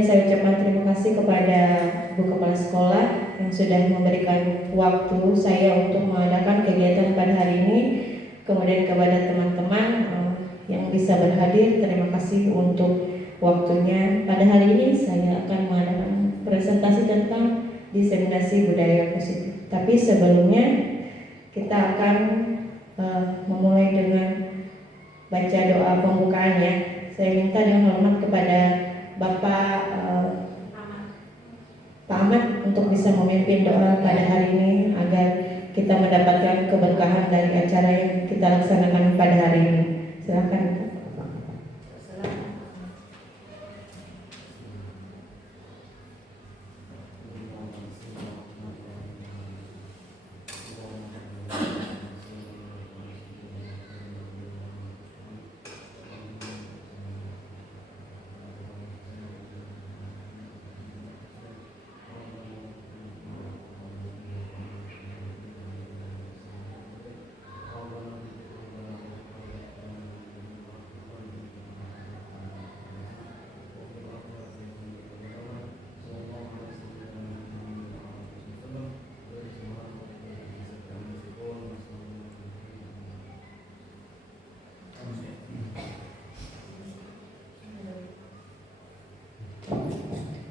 Kemudian saya ucapkan terima kasih kepada Bu Kepala Sekolah yang sudah memberikan waktu saya untuk mengadakan kegiatan pada hari ini. Kemudian kepada teman-teman yang bisa berhadir, terima kasih untuk waktunya. Pada hari ini saya akan mengadakan presentasi tentang diseminasi budaya positif. Tapi sebelumnya kita akan memulai dengan baca doa pembukaan ya. Saya minta dengan hormat kepada Bapak Pak Ahmad untuk bisa memimpin doa pada hari ini agar kita mendapatkan keberkahan dari acara yang kita laksanakan pada hari ini. Silakan.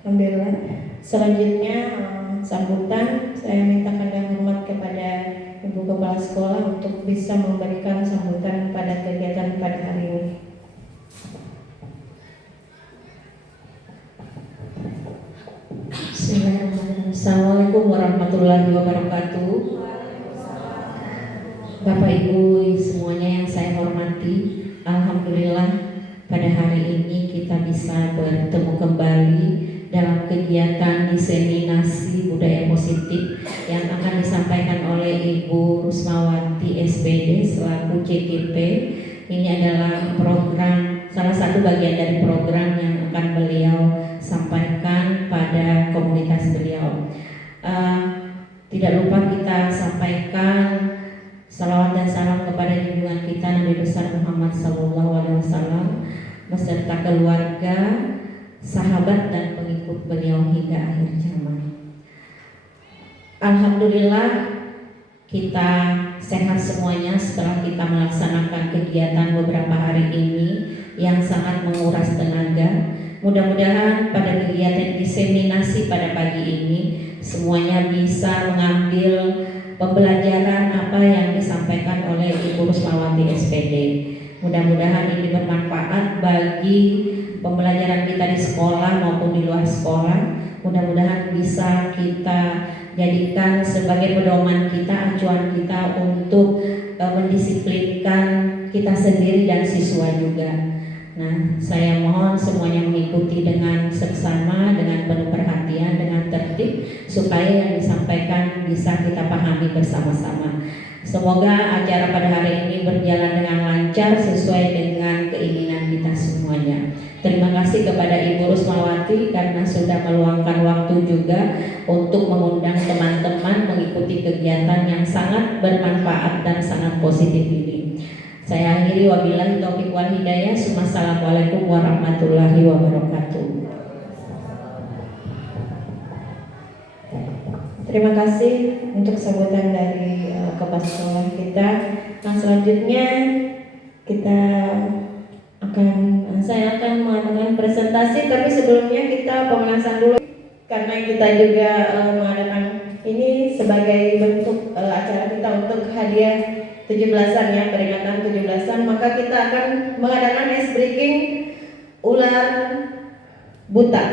Alhamdulillah. Selanjutnya sambutan, saya mintakan dengan hormat kepada Ibu Kepala Sekolah untuk bisa memberikan sambutan pada kegiatan pada hari ini. Bismillahirrahmanirrahim. Assalamualaikum warahmatullahi wabarakatuh. Bapak Ibu semuanya yang saya hormati, alhamdulillah pada hari ini kita bisa bertemu kembali dalam kegiatan diseminasi budaya positif yang akan disampaikan oleh Ibu Rusmawati SPD selaku CTP. Ini adalah program, salah satu bagian dari program yang akan beliau sampaikan pada komunitas beliau. Tidak lupa kita sampaikan salawat dan salam kepada junjungan kita Nabi besar Muhammad SAW beserta keluarga, sahabat dan pengikut beliau hingga akhir zaman. Alhamdulillah kita sehat semuanya setelah kita melaksanakan kegiatan beberapa hari ini yang sangat menguras tenaga. Mudah-mudahan pada kegiatan diseminasi pada pagi ini semuanya bisa mengambil pembelajaran apa yang disampaikan oleh Ibu Rusmawati SPD. Mudah-mudahan ini bermanfaat bagi pembelajaran kita di sekolah maupun di luar sekolah. Mudah-mudahan bisa kita jadikan sebagai pedoman kita, acuan kita untuk mendisiplinkan kita sendiri dan siswa juga. Nah, saya mohon semuanya mengikuti dengan seksama, dengan penuh perhatian, dengan tertib, supaya yang disampaikan bisa kita pahami bersama-sama. Semoga acara pada hari ini berjalan dengan lancar sesuai dengan keinginan kita semuanya. Terima kasih kepada Ibu Rusmawati karena sudah meluangkan waktu juga untuk mengundang teman-teman mengikuti kegiatan yang sangat bermanfaat dan sangat positif ini. Saya akhiri wabillahi taufiq wal hidayah. Assalamualaikum warahmatullahi wabarakatuh. Terima kasih untuk sambutan dari kepala sekolah kita. Nah, selanjutnya saya akan mengadakan presentasi, tapi sebelumnya kita pemanasan dulu karena kita juga mengadakan ini sebagai bentuk acara kita untuk hadiah 17-an ya, peringatan 17-an, maka kita akan mengadakan ice breaking ular buta.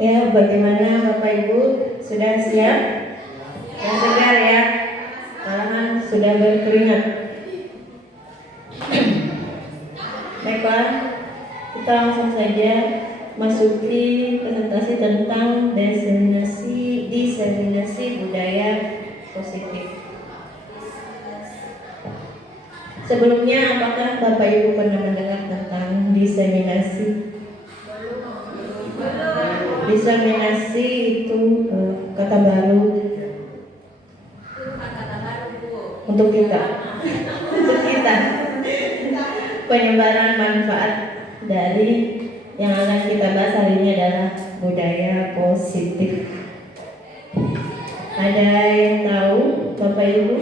Ya, bagaimana Bapak Ibu, sudah siap? Yang segar ya, malahan sudah berkeringat. Baiklah, kita langsung saja masuki presentasi tentang diseminasi budaya positif. Sebelumnya, apakah Bapak Ibu pernah mendengar tentang diseminasi? Diseminasi itu kata baru. untuk kita. Untuk kita. Penyebaran manfaat dari yang akan kita bahas hari ini adalah budaya positif. Ada yang tahu, Bapak Ibu,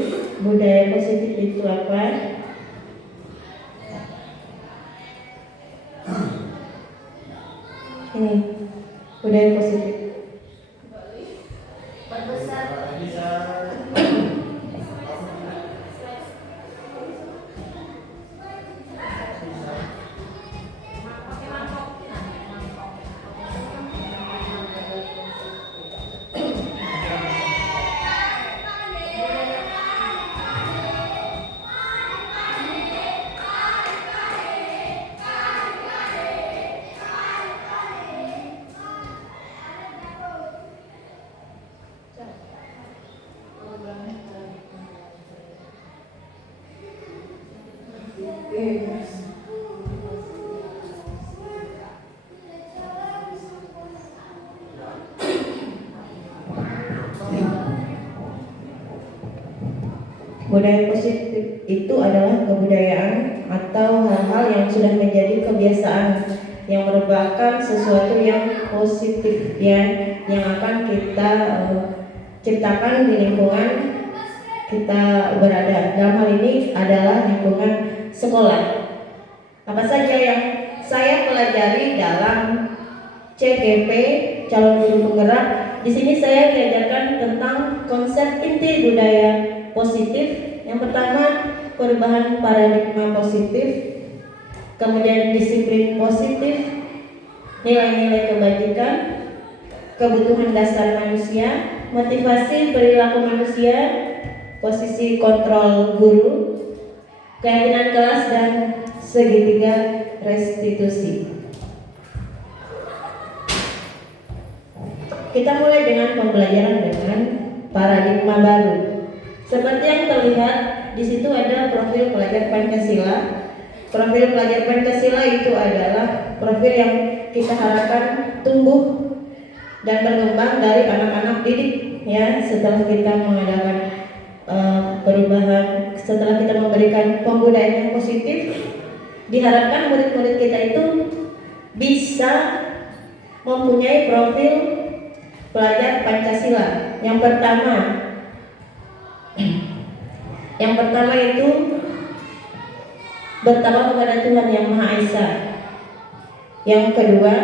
budaya positif itu apa? Ini budaya positif. Budaya positif itu adalah kebudayaan atau hal-hal yang sudah menjadi kebiasaan yang merupakan sesuatu yang positif yang akan kita ciptakan di lingkungan kita berada. Dalam hal ini adalah lingkungan sekolah. Apa saja yang saya pelajari dalam CGP calon guru penggerak? Di sini saya diajarkan tentang konsep inti budaya positif. Yang pertama, perubahan paradigma positif, kemudian disiplin positif, nilai-nilai kebajikan, kebutuhan dasar manusia, motivasi perilaku manusia, posisi kontrol guru, keyakinan kelas, dan segitiga restitusi. Kita mulai dengan pembelajaran dengan paradigma baru. Seperti yang terlihat di situ ada profil pelajar Pancasila. Profil pelajar Pancasila itu adalah profil yang kita harapkan tumbuh dan berkembang dari anak-anak didik ya. Setelah kita mengadakan perubahan, setelah kita memberikan pembudayaan yang positif, diharapkan murid-murid kita itu bisa mempunyai profil pelajar Pancasila. Yang pertama itu bertakwa kepada Tuhan Yang Maha Esa. Yang kedua,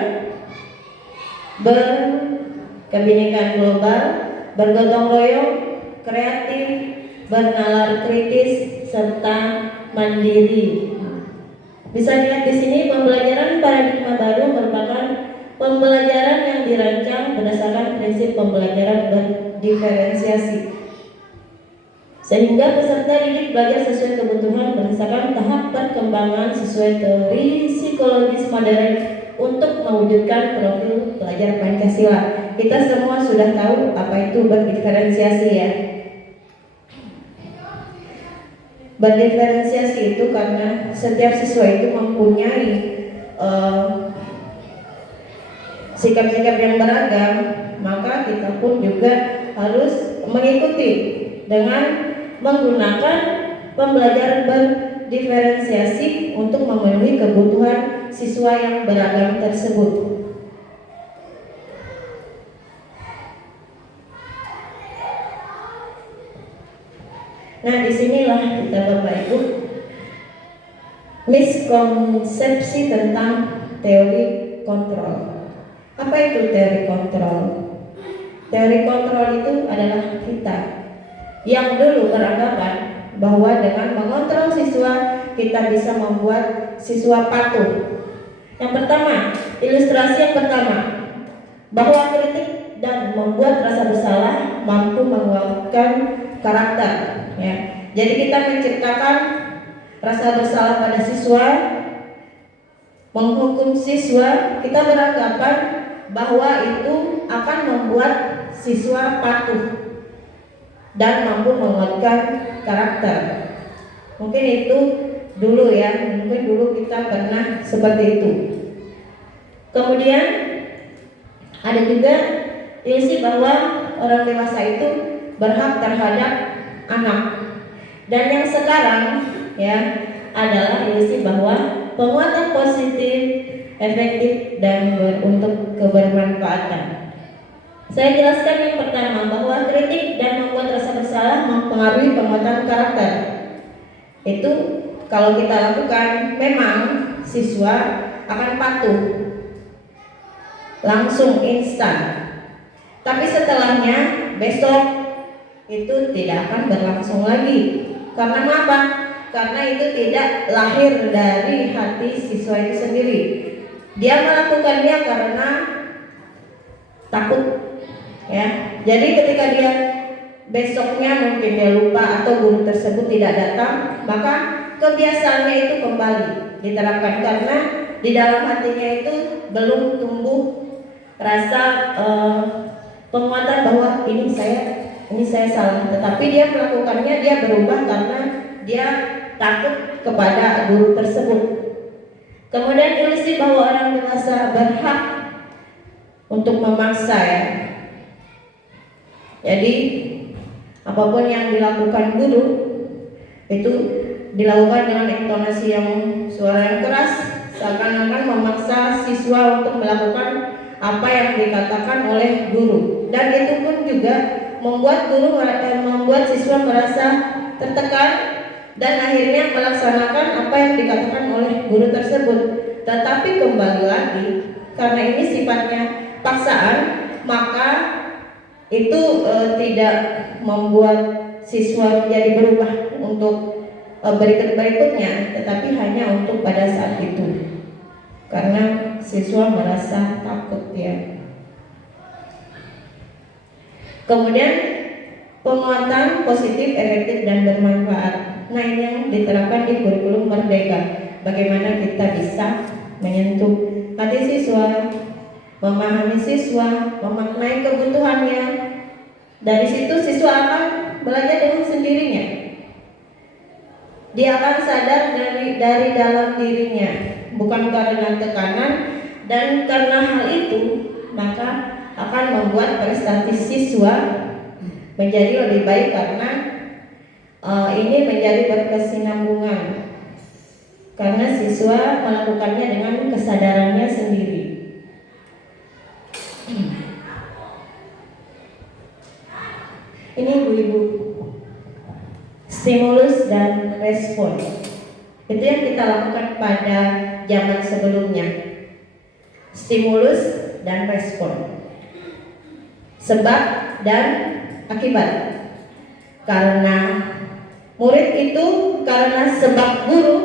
berkebinekaan global, bergotong royong, kreatif, bernalar kritis, serta mandiri. Bisa dilihat di sini pembelajaran paradigma baru merupakan pembelajaran yang dirancang berdasarkan prinsip pembelajaran berdiferensiasi, sehingga peserta didik belajar sesuai kebutuhan berdasarkan tahap perkembangan sesuai teori psikologis modern untuk mewujudkan profil pelajar Pancasila. Kita semua sudah tahu apa itu berdiferensiasi ya. Berdiferensiasi itu karena setiap siswa itu mempunyai sikap-sikap yang beragam, maka kita pun juga harus mengikuti dengan menggunakan pembelajaran berdiferensiasi untuk memenuhi kebutuhan siswa yang beragam tersebut. Nah, disinilah kita Bapak Ibu miskonsepsi tentang teori kontrol. Apa itu teori kontrol? Teori kontrol itu adalah kita yang dulu beranggapan bahwa dengan mengontrol siswa kita bisa membuat siswa patuh. Yang pertama, ilustrasi yang pertama, bahwa kritik dan membuat rasa bersalah mampu menguatkan karakter ya. Jadi kita menciptakan rasa bersalah pada siswa, menghukum siswa, kita beranggapan bahwa itu akan membuat siswa patuh dan mampu menguatkan karakter. Mungkin itu dulu ya, mungkin dulu kita pernah seperti itu. Kemudian ada juga prinsip bahwa orang dewasa itu berhak terhadap anak. Dan yang sekarang ya adalah isi bahwa penguatan positif, efektif dan untuk kebermanfaatan. Saya jelaskan yang pertama bahwa kritik dan membuat rasa bersalah mempengaruhi penguatan karakter. Itu kalau kita lakukan memang siswa akan patuh langsung instan. Tapi setelahnya besok itu tidak akan berlangsung lagi. Karena apa? Karena itu tidak lahir dari hati siswa itu sendiri. Dia melakukannya karena takut, ya. Jadi ketika dia besoknya mungkin dia lupa atau guru tersebut tidak datang, maka kebiasaannya itu kembali diterapkan karena di dalam hatinya itu belum tumbuh rasa penguatan bahwa ini saya salah. Tetapi dia melakukannya, dia berubah karena dia takut kepada guru tersebut. Kemudian ilusi bahwa orang dewasa berhak untuk memaksa, ya. Jadi apapun yang dilakukan guru itu dilakukan dengan intonasi yang suara yang keras, seakan-akan memaksa siswa untuk melakukan apa yang dikatakan oleh guru. Dan itu pun juga membuat siswa merasa tertekan dan akhirnya melaksanakan apa yang dikatakan oleh guru tersebut. Tetapi kembali lagi, karena ini sifatnya paksaan, maka itu tidak membuat siswa menjadi berubah untuk berikutnya, tetapi hanya untuk pada saat itu, karena siswa merasa takut, ya. Kemudian penguatan positif, efektif dan bermanfaat. Nah, ini yang diterapkan di kurikulum Merdeka. Bagaimana kita bisa menyentuh hati siswa, memahami siswa, memaknai kebutuhannya. Dari situ siswa akan belajar dengan sendirinya. Dia akan sadar dari dalam dirinya, bukan karena tekanan, dan karena hal itu maka akan membuat prestasi siswa menjadi lebih baik karena ini menjadi berkesinambungan karena siswa melakukannya dengan kesadarannya sendiri. Ini ibu-ibu, stimulus dan respon. Itu yang kita lakukan pada zaman sebelumnya. Stimulus dan respon. Sebab dan akibat. Karena murid itu karena sebab guru,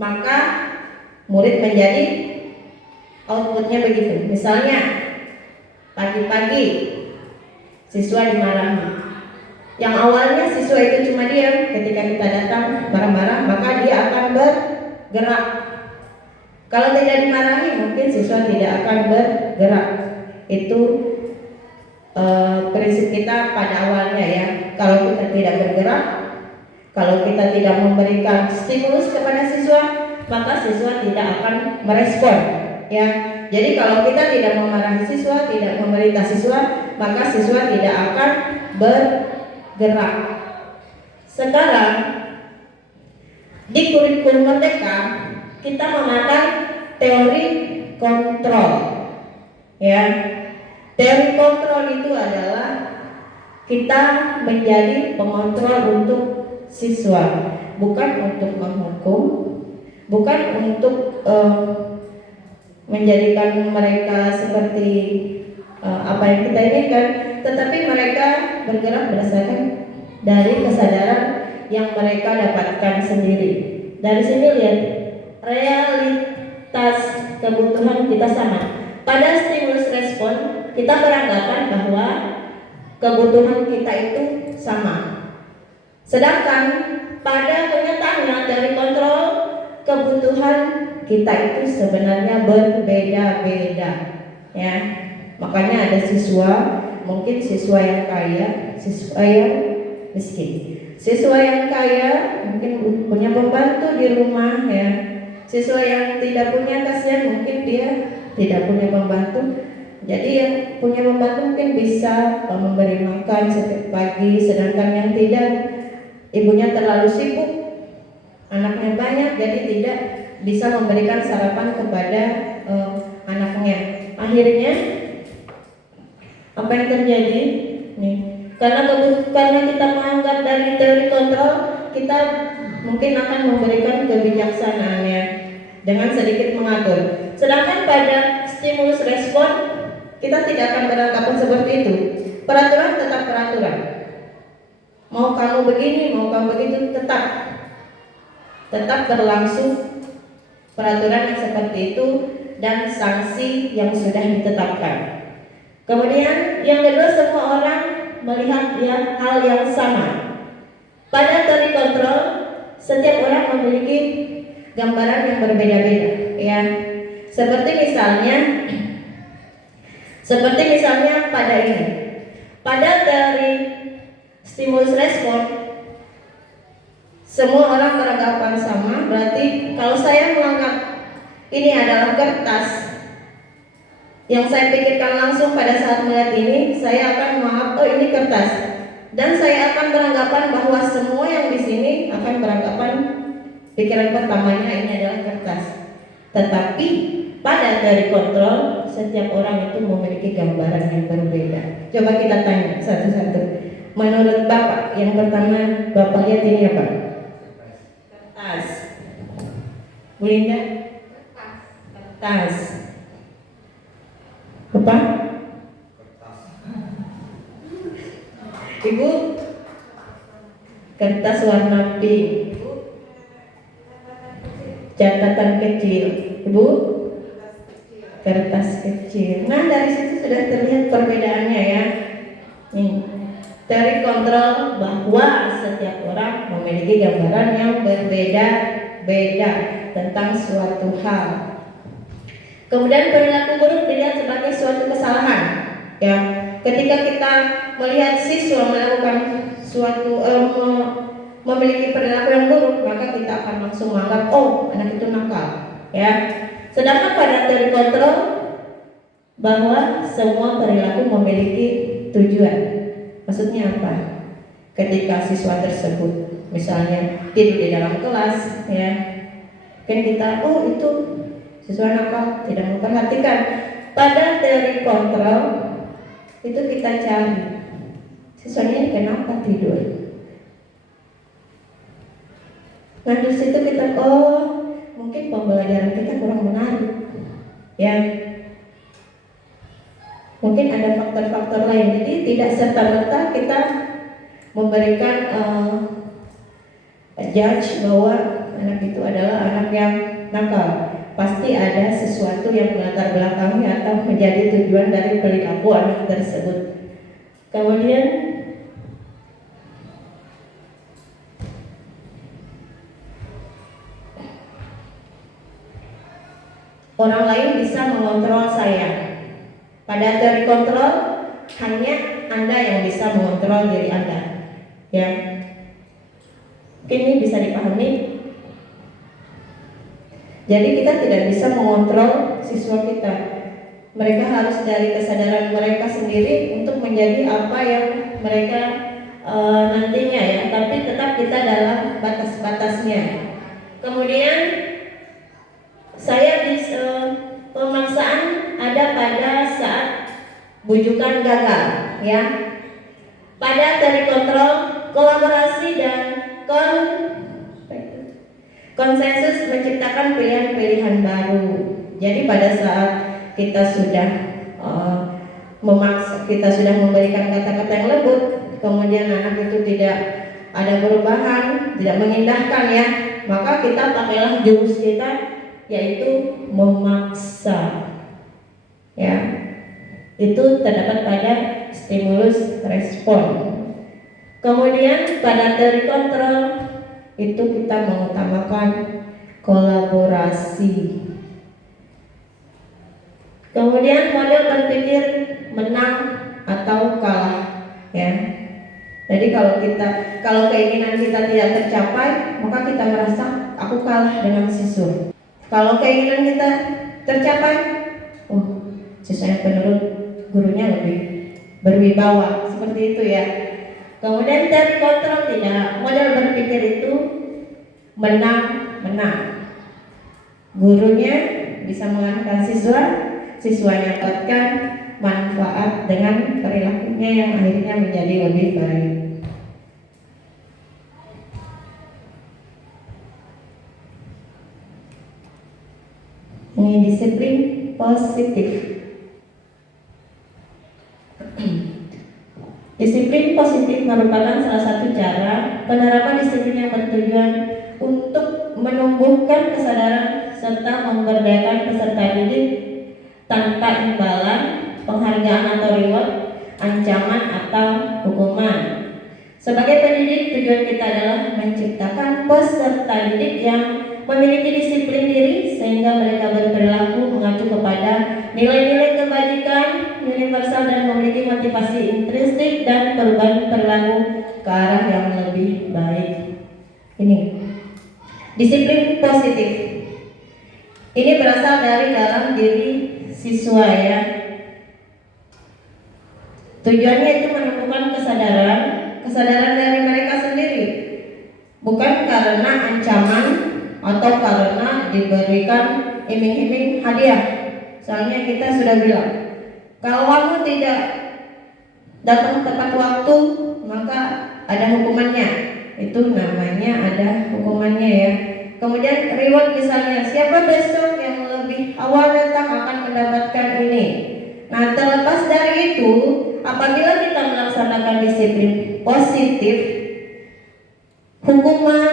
maka murid menjadi outputnya begitu. Misalnya pagi-pagi siswa dimarahi. Yang awalnya siswa itu cuma diam, ketika kita datang marah-marah, maka dia akan bergerak. Kalau tidak dimarahi, mungkin siswa tidak akan bergerak. Itu prinsip kita pada awalnya, ya. Kalau kita tidak bergerak, kalau kita tidak memberikan stimulus kepada siswa, maka siswa tidak akan merespon, ya. Jadi kalau kita tidak memarahi siswa, tidak memerintah siswa, maka siswa tidak akan bergerak. Sekarang di kurikulum Merdeka kita memakai teori kontrol, ya. Teori kontrol itu adalah kita menjadi pengontrol untuk siswa, bukan untuk menghukum, bukan untuk menjadikan mereka seperti apa yang kita inginkan, tetapi mereka bergerak berdasarkan dari kesadaran yang mereka dapatkan sendiri. Dari sini lihat, realitas kebutuhan kita sama. Pada stimulus respon kita beranggapan bahwa kebutuhan kita itu sama. Sedangkan pada kenyataannya dari kontrol, kebutuhan kita itu sebenarnya berbeda-beda, ya. Makanya ada siswa, mungkin siswa yang kaya, siswa yang miskin. Siswa yang kaya mungkin punya pembantu di rumah, ya. Siswa yang tidak punya, kasihan, mungkin dia tidak punya pembantu. Jadi yang punya pembantu mungkin bisa memberi makan setiap pagi, sedangkan yang tidak ibunya terlalu sibuk, anaknya banyak, jadi tidak bisa memberikan sarapan kepada anaknya. Akhirnya apa yang terjadi? Nih, karena kita menganggap dari teori kontrol, kita mungkin akan memberikan kebijaksanaannya dengan sedikit mengatur. Sedangkan pada stimulus respon, kita tidak akan beranggapan seperti itu. Peraturan tetap peraturan. Mau kamu begini, mau kamu begitu, tetap berlangsung peraturan yang seperti itu dan sanksi yang sudah ditetapkan. Kemudian yang kedua, semua orang melihat hal yang sama. Pada teori kontrol, setiap orang memiliki gambaran yang berbeda-beda, ya. Seperti misalnya pada ini. Pada teori stimulus respon, semua orang beranggapan sama. Berarti kalau saya menganggap ini adalah kertas, yang saya pikirkan langsung pada saat melihat ini, saya akan menganggap oh ini kertas, dan saya akan beranggapan bahwa semua yang di sini akan beranggapan pikiran pertamanya ini adalah kertas. Tetapi pada teori kontrol, setiap orang itu memiliki gambaran yang berbeda. Coba kita tanya satu-satu. Menurut Bapak, yang pertama Bapak lihat ini apa? Kertas. Bu Linda? Kertas. Apa? Ibu? Kertas warna pink. Catatan kecil. Ibu? Kertas kecil. Nah, dari situ sudah terlihat perbedaannya, ya. Nih, teori kontrol bahwa setiap orang memiliki gambaran yang berbeda-beda tentang suatu hal. Kemudian perilaku buruk dilihat sebagai suatu kesalahan, ya. Ketika kita melihat siswa melakukan suatu memiliki perilaku yang buruk, maka kita akan langsung menganggap oh anak itu nakal, ya. Sedangkan pada teori kontrol bahwa semua perilaku memiliki tujuan. Maksudnya apa? Ketika siswa tersebut misalnya tidur di dalam kelas, ya, kan kita oh itu siswa nakal, tidak memperhatikan. Pada teori kontrol itu kita cari siswanya ini kenapa tidur. Nah di situ kita mungkin pembelajaran kita kurang menarik, ya. Mungkin ada faktor-faktor lain. Jadi tidak serta-merta kita memberikan judge bahwa anak itu adalah anak yang nakal. Pasti ada sesuatu yang melatar belakangnya atau menjadi tujuan dari perilaku anak tersebut. Kemudian orang lain bisa mengontrol saya. Pada teori kontrol hanya Anda yang bisa mengontrol diri Anda, ya. Mungkin ini bisa dipahami. Jadi kita tidak bisa mengontrol siswa kita. Mereka harus dari kesadaran mereka sendiri untuk menjadi apa yang mereka nantinya, ya. Tapi tetap kita dalam batas-batasnya. Kemudian saya pemaksaan ada pada saat bujukan gagal, ya. Pada teori kontrol, kolaborasi dan konsensus menciptakan pilihan-pilihan baru. Jadi pada saat kita sudah kita sudah memberikan kata-kata yang lembut, kemudian anak itu tidak ada perubahan, tidak mengindahkan, ya, maka kita pakailah jurus kita, yaitu memaksa, ya. Itu terdapat pada stimulus respon. Kemudian pada teori kontrol itu kita mengutamakan kolaborasi. Kemudian model berpikir menang atau kalah, ya. Jadi kalau keinginan kita tidak tercapai, maka kita merasa aku kalah dengan siswa. Kalau keinginan kita tercapai, siswa yang penurut gurunya lebih berwibawa, seperti itu, ya. Kemudian terkontrol tidak, model berpikir itu menang. Gurunya bisa mengarahkan siswa, siswanya dapatkan manfaat dengan perilakunya yang akhirnya menjadi lebih baik. Ini disiplin positif. Disiplin positif merupakan salah satu cara penerapan disiplin yang bertujuan untuk menumbuhkan kesadaran serta memberdayakan peserta didik tanpa imbalan, penghargaan atau reward, ancaman atau hukuman. Sebagai pendidik, tujuan kita adalah menciptakan peserta didik yang memiliki disiplin diri sehingga mereka berperilaku mengacu kepada nilai-nilai kebajikan universal dan memiliki motivasi intrinsik dan perubahan perilaku ke arah yang lebih baik. Ini disiplin positif. Ini berasal dari dalam diri siswa ya. Tujuannya itu menumbuhkan kesadaran dari mereka sendiri, bukan karena ancaman atau karena diberikan iming-iming hadiah. Soalnya kita sudah bilang, kalau kamu tidak datang tepat waktu, maka ada hukumannya. Itu namanya ada hukumannya ya. Kemudian reward misalnya, siapa besok yang lebih awal datang akan mendapatkan ini. Nah, terlepas dari itu, apabila kita melaksanakan disiplin positif, hukuman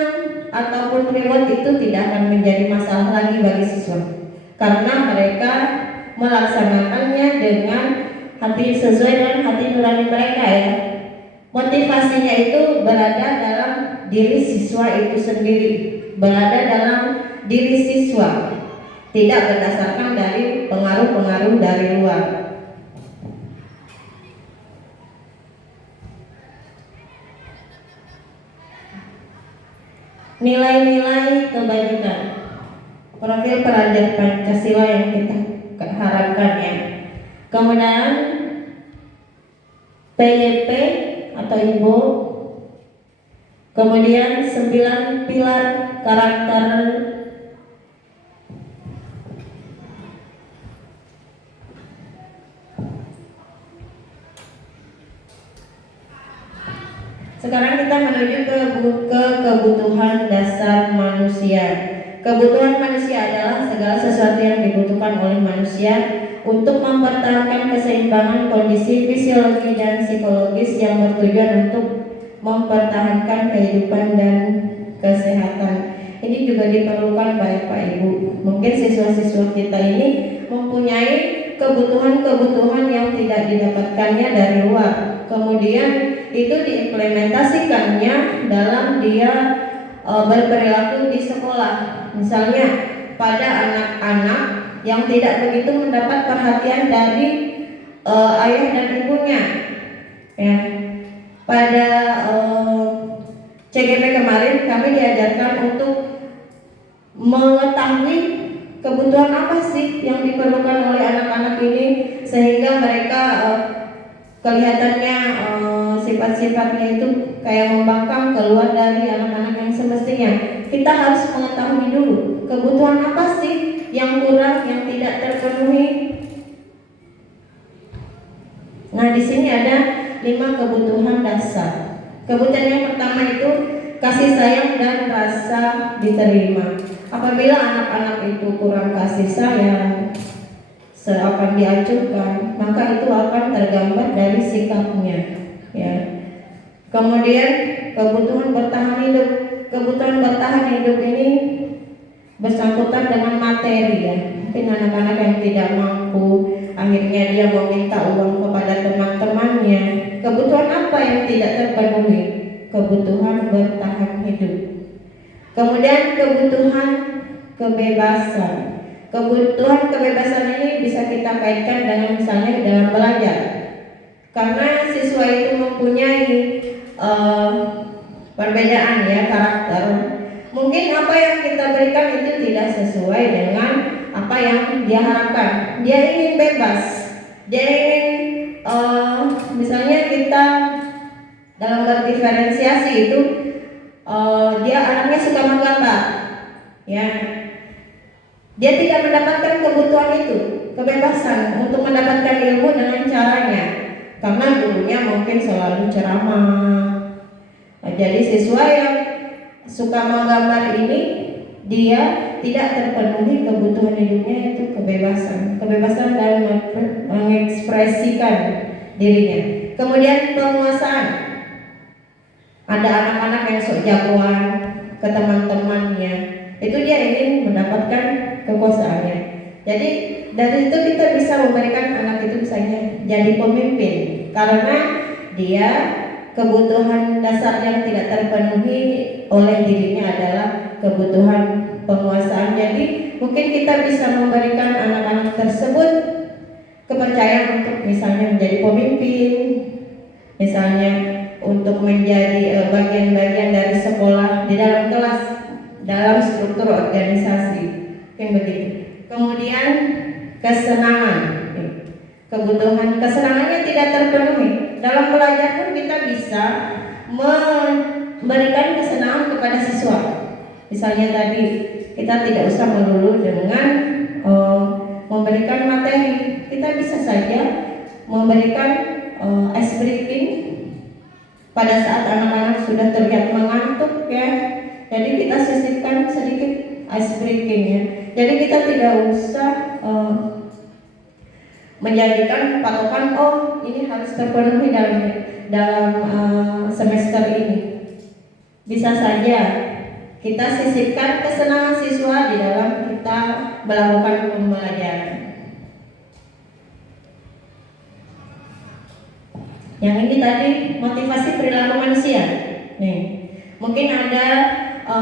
ataupun reward itu tidak akan menjadi masalah lagi bagi siswa, karena mereka melaksanakannya dengan hati sesuai dengan hati nurani mereka ya. Motivasinya itu berada dalam diri siswa itu sendiri, berada dalam diri siswa, tidak berdasarkan dari pengaruh-pengaruh dari luar. Nilai-nilai kebajikan, profil pelajar Pancasila yang kita harapkan ya. Kemudian PYP atau Ibu. Kemudian 9 pilar karakter. Sekarang kita menuju ke kebutuhan dasar manusia. Kebutuhan manusia adalah segala sesuatu yang dibutuhkan oleh manusia untuk mempertahankan keseimbangan kondisi fisiologi dan psikologis yang bertujuan untuk mempertahankan kehidupan dan kesehatan. Ini juga diperlukan Bapak Ibu. Mungkin siswa-siswa kita ini mempunyai kebutuhan-kebutuhan yang tidak didapatkannya dari luar. Kemudian itu diimplementasikannya dalam dia berperilaku di sekolah. Misalnya pada anak-anak yang tidak begitu mendapat perhatian dari ayah dan ibunya ya. Pada CGP kemarin kami diajarkan untuk mengetahui kebutuhan apa sih yang diperlukan oleh anak-anak ini sehingga mereka kelihatannya sifat-sifatnya itu kayak membangkang keluar dari anak-anak yang semestinya. Kita harus mengetahui dulu kebutuhan apa sih yang kurang, yang tidak terpenuhi. Nah, di sini ada 5 kebutuhan dasar. Kebutuhan yang pertama itu kasih sayang dan rasa diterima. Apabila anak-anak itu kurang kasih sayang, akan diacuhkan, maka itu akan tergambar dari sikapnya ya. Kemudian kebutuhan bertahan hidup. Kebutuhan bertahan hidup ini bersangkutan dengan materi ya. Mungkin anak-anak yang tidak mampu akhirnya dia meminta uang kepada teman-temannya. Kebutuhan apa yang tidak terpenuhi? Kebutuhan bertahan hidup. Kemudian kebutuhan kebebasan. Kebutuhan kebebasan ini bisa kita kaitkan dengan misalnya dalam belajar. Karena siswa itu mempunyai perbedaan ya karakter. Mungkin apa yang kita berikan itu tidak sesuai dengan apa yang dia harapkan. Dia ingin bebas. Dia ingin misalnya kita dalam terdiferensiasi itu dia anaknya suka menggambar, ya. Dia tidak mendapatkan kebutuhan itu, kebebasan untuk mendapatkan ilmu dengan caranya, karena gurunya mungkin selalu ceramah. Jadi siswa yang suka menggambar ini dia tidak terpenuhi kebutuhan hidupnya, itu kebebasan dalam mengekspresikan dirinya. Kemudian penguasaan, ada anak-anak yang sok jagoan ke teman-temannya, itu dia ingin mendapatkan kekuasaannya. Jadi dari itu kita bisa memberikan anak itu misalnya jadi pemimpin, karena dia kebutuhan dasar yang tidak terpenuhi oleh dirinya adalah kebutuhan penguasaan. Jadi mungkin kita bisa memberikan anak-anak tersebut kepercayaan untuk misalnya menjadi pemimpin, misalnya untuk menjadi bagian-bagian dari sekolah di dalam kelas, dalam struktur organisasi, mungkin begitu. Kemudian kesenangan, kebutuhan kesenangannya tidak terpenuhi. Dalam belajar pun kita bisa memberikan kesenangan kepada siswa. Misalnya tadi kita tidak usah melulu dengan memberikan materi, kita bisa saja memberikan ice breaking pada saat anak-anak sudah terlihat mengantuk, ya. Jadi kita sisipkan sedikit ice breaking, ya. Jadi kita tidak usah menjadikan patokan ini harus terpenuhi dalam semester ini. Bisa saja kita sisipkan kesenangan siswa di dalam kita melakukan pembelajaran. Yang ini tadi motivasi perilaku manusia. Nih, mungkin ada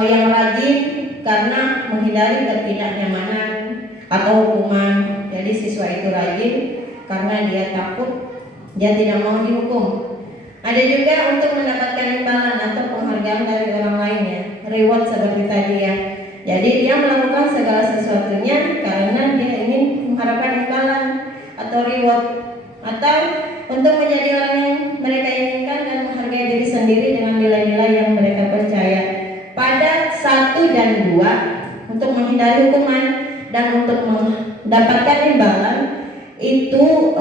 yang rajin karena menghindari ketidaknyamanan atau hukuman. Jadi siswa itu rajin karena dia takut, dia tidak mau dihukum. Ada juga untuk mendapatkan imbalan atau penghargaan dari orang lainnya, reward seperti tadi, ya. Jadi dia melakukan segala sesuatunya karena dia ingin mengharapkan imbalan atau reward, atau untuk menjadi orang yang mereka inginkan dan menghargai diri sendiri dengan nilai-nilai yang mereka percaya. Pada 1 dan 2, untuk menghindari hukuman dan untuk mendapatkan imbalan itu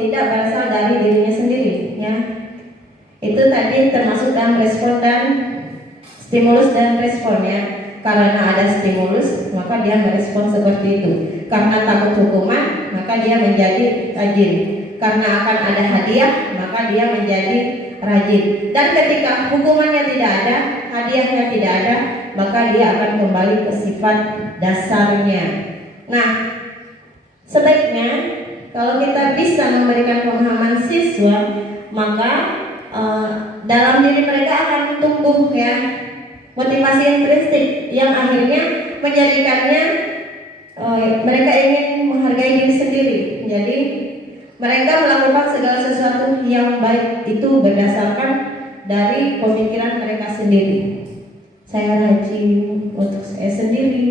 tidak berasal dari dirinya sendiri, ya. Itu tadi termasuk dalam respon dan stimulus dan respon, ya. Karena ada stimulus maka dia merespon seperti itu. Karena takut hukuman maka dia menjadi rajin. Karena akan ada hadiah maka dia menjadi rajin. Dan ketika hukumannya tidak ada, hadiahnya tidak ada, maka dia akan kembali ke sifat dasarnya. Nah, sebaiknya kalau kita bisa memberikan pemahaman siswa, maka dalam diri mereka akan tumbuh, ya, motivasi intrinsik yang akhirnya menjadikannya mereka ingin menghargai diri sendiri. Jadi mereka melakukan segala sesuatu yang baik itu berdasarkan dari pemikiran mereka sendiri. Saya rajin untuk saya sendiri,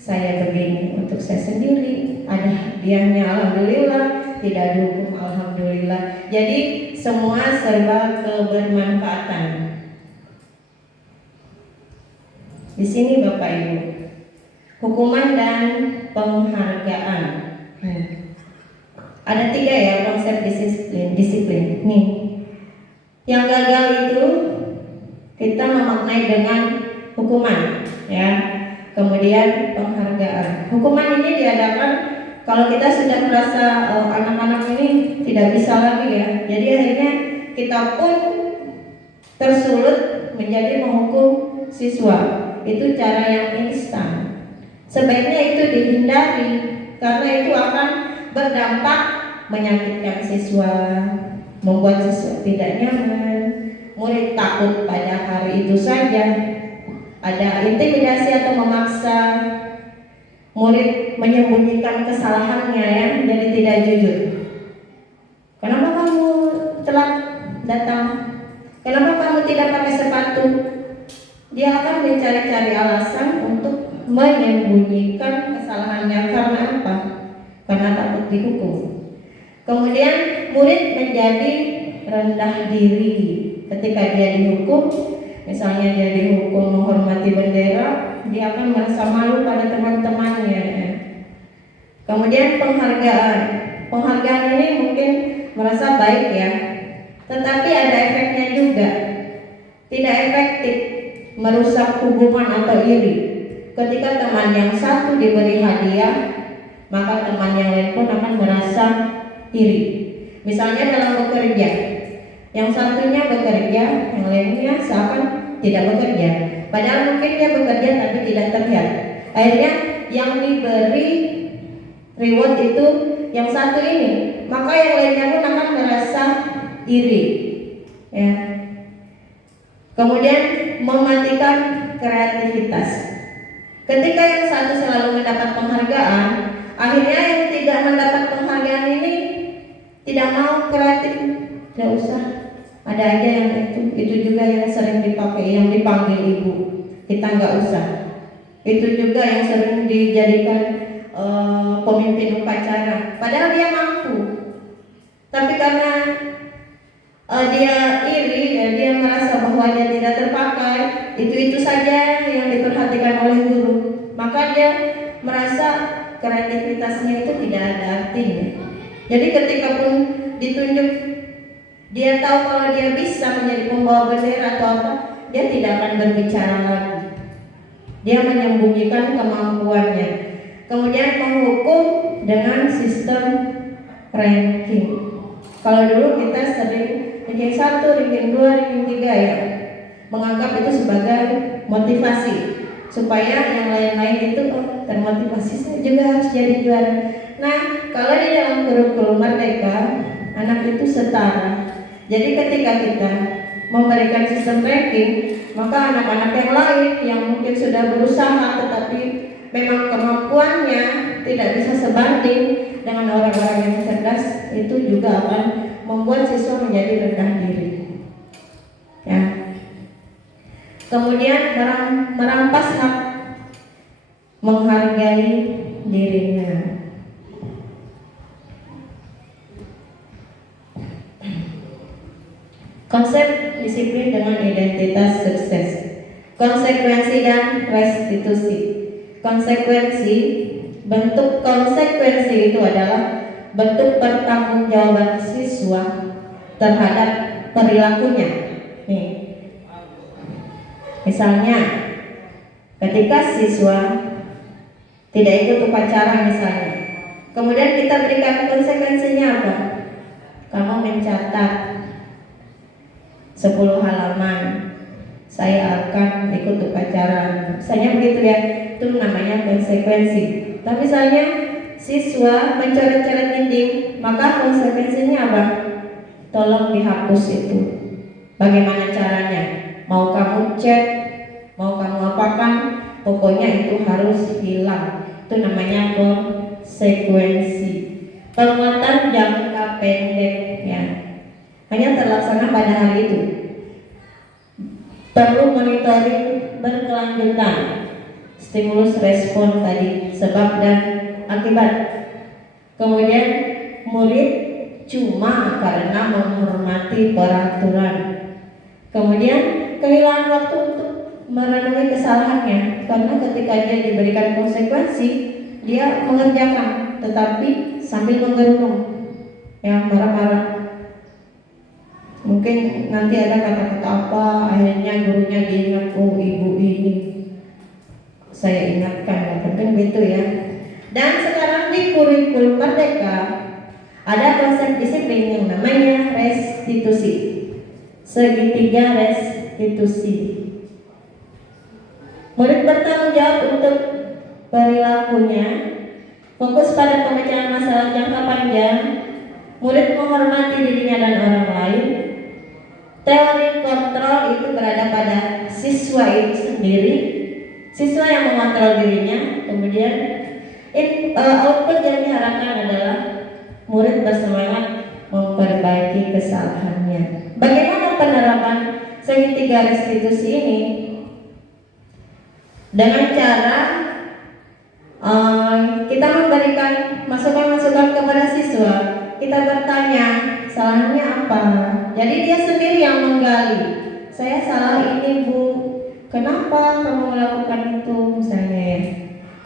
saya begini untuk saya sendiri, ada hadiahnya alhamdulillah, tidak dihukum alhamdulillah. Jadi semua serba kebermanfaatan. Di sini Bapak Ibu, hukuman dan penghargaan. Ada 3, ya, konsep disiplin. Nih, yang gagal itu kita memaknai dengan hukuman, ya. Kemudian penghargaan. Hukuman ini diadakan kalau kita sudah merasa anak-anak ini tidak bisa lagi, ya. Jadi akhirnya kita pun tersulut menjadi menghukum siswa. Itu cara yang instan. Sebaiknya itu dihindari karena itu akan berdampak menyakitkan siswa, membuat siswa tidak nyaman, murid takut pada hari itu saja, ada intimidasi atau memaksa murid menyembunyikan kesalahannya, ya, jadi tidak jujur. Kenapa kamu telat datang? Kenapa kamu tidak pakai sepatu? Dia akan mencari-cari alasan untuk menyembunyikan kesalahannya. Karena apa? Karena takut dihukum. Kemudian murid menjadi rendah diri Ketika dia dihukum, misalnya dia dihukum menghormati bendera, dia akan merasa malu pada teman-temannya. Kemudian penghargaan ini mungkin merasa baik ya, tetapi ada efeknya juga. Tidak efektif, merusak hubungan atau iri. Ketika teman yang satu diberi hadiah, maka teman yang lain pun akan merasa iri. Misalnya dalam bekerja, yang satunya bekerja, yang lainnya seakan tidak bekerja. Padahal mungkin dia bekerja tapi tidak terlihat. Akhirnya yang diberi reward itu yang satu ini, maka yang lainnya pun akan merasa iri. Ya. Kemudian mematikan kreativitas. Ketika yang satu selalu mendapat penghargaan, akhirnya yang tidak mendapat penghargaan ini tidak mau kreatif, tidak usah. Ada aja yang itu juga yang sering dipakai, yang dipanggil ibu. Kita nggak usah. Itu juga yang sering dijadikan pemimpin upacara. Padahal dia mampu, tapi karena dia iri, dia merasa bahwa dia tidak terpakai, itu saja yang diperhatikan oleh guru, maka dia merasa kreativitasnya itu tidak ada artinya. Jadi ketika pun ditunjuk, dia tahu kalau dia bisa menjadi pembawa bendera atau apa, dia tidak akan berbicara lagi. Dia menyembunyikan kemampuannya. Kemudian menghukum dengan sistem ranking. Kalau dulu kita sering ranking 1, ranking 2, ranking 3 ya, menganggap itu sebagai motivasi supaya yang lain-lain itu termotivasi, saya juga harus jadi juara. Nah, kalau di dalam kurikulum Merdeka, anak itu setara. Jadi ketika kita memberikan sistem ranking, maka anak-anak yang lain yang mungkin sudah berusaha tetapi memang kemampuannya tidak bisa sebanding dengan orang-orang yang cerdas, itu juga akan membuat siswa menjadi rendah diri. Ya. Kemudian merampas hak menghargai dirinya. Konsep disiplin dengan identitas sukses. Konsekuensi dan restitusi. Konsekuensi, bentuk konsekuensi itu adalah bentuk pertanggungjawaban siswa terhadap perilakunya. Nih. Misalnya, ketika siswa tidak ikut upacara misalnya, kemudian kita berikan konsekuensinya apa? Kamu mencatat 10 halaman, saya akan ikut upacara. Misalnya begitu ya, itu namanya konsekuensi. Tapi misalnya siswa mencoret-coret dinding, maka konsekuensinya apa? Tolong dihapus itu. Bagaimana caranya? Mau kamu cat, mau kamu apakan, pokoknya itu harus hilang. Itu namanya konsekuensi. Penguatan jangka pendek ya, hanya terlaksana pada hari itu. Perlu monitoring berkelanjutan, stimulus respon tadi, sebab dan akibat. Kemudian murid cuma karena menghormati peraturan. Kemudian kehilangan waktu untuk merenungi kesalahannya, karena ketika dia diberikan konsekuensi, dia mengerjakan tetapi sambil menggerunung, ya marah-marah. Mungkin nanti ada kata-kata apa, akhirnya gurunya diingat, oh ibu ini saya ingatkan, mungkin gitu ya. Dan sekarang di kurikulum Merdeka ada konsep disiplin yang namanya restitusi, segitiga restitusi. Murid bertanggung jawab untuk perilakunya, fokus pada pemecahan masalah jangka panjang, murid menghormati dirinya dan orang lain. Teori kontrol itu berada pada siswa itu sendiri, siswa yang mengontrol dirinya. Kemudian output yang diharapkan adalah murid bersemangat memperbaiki kesalahannya. Bagaimana penerapan segitiga restitusi ini? Dengan cara kita memberikan masukan-masukan kepada siswa. kita bertanya salahnya apa. Jadi dia sendiri yang menggali. Saya salah ini Bu, kenapa kamu melakukan itu misalnya ya.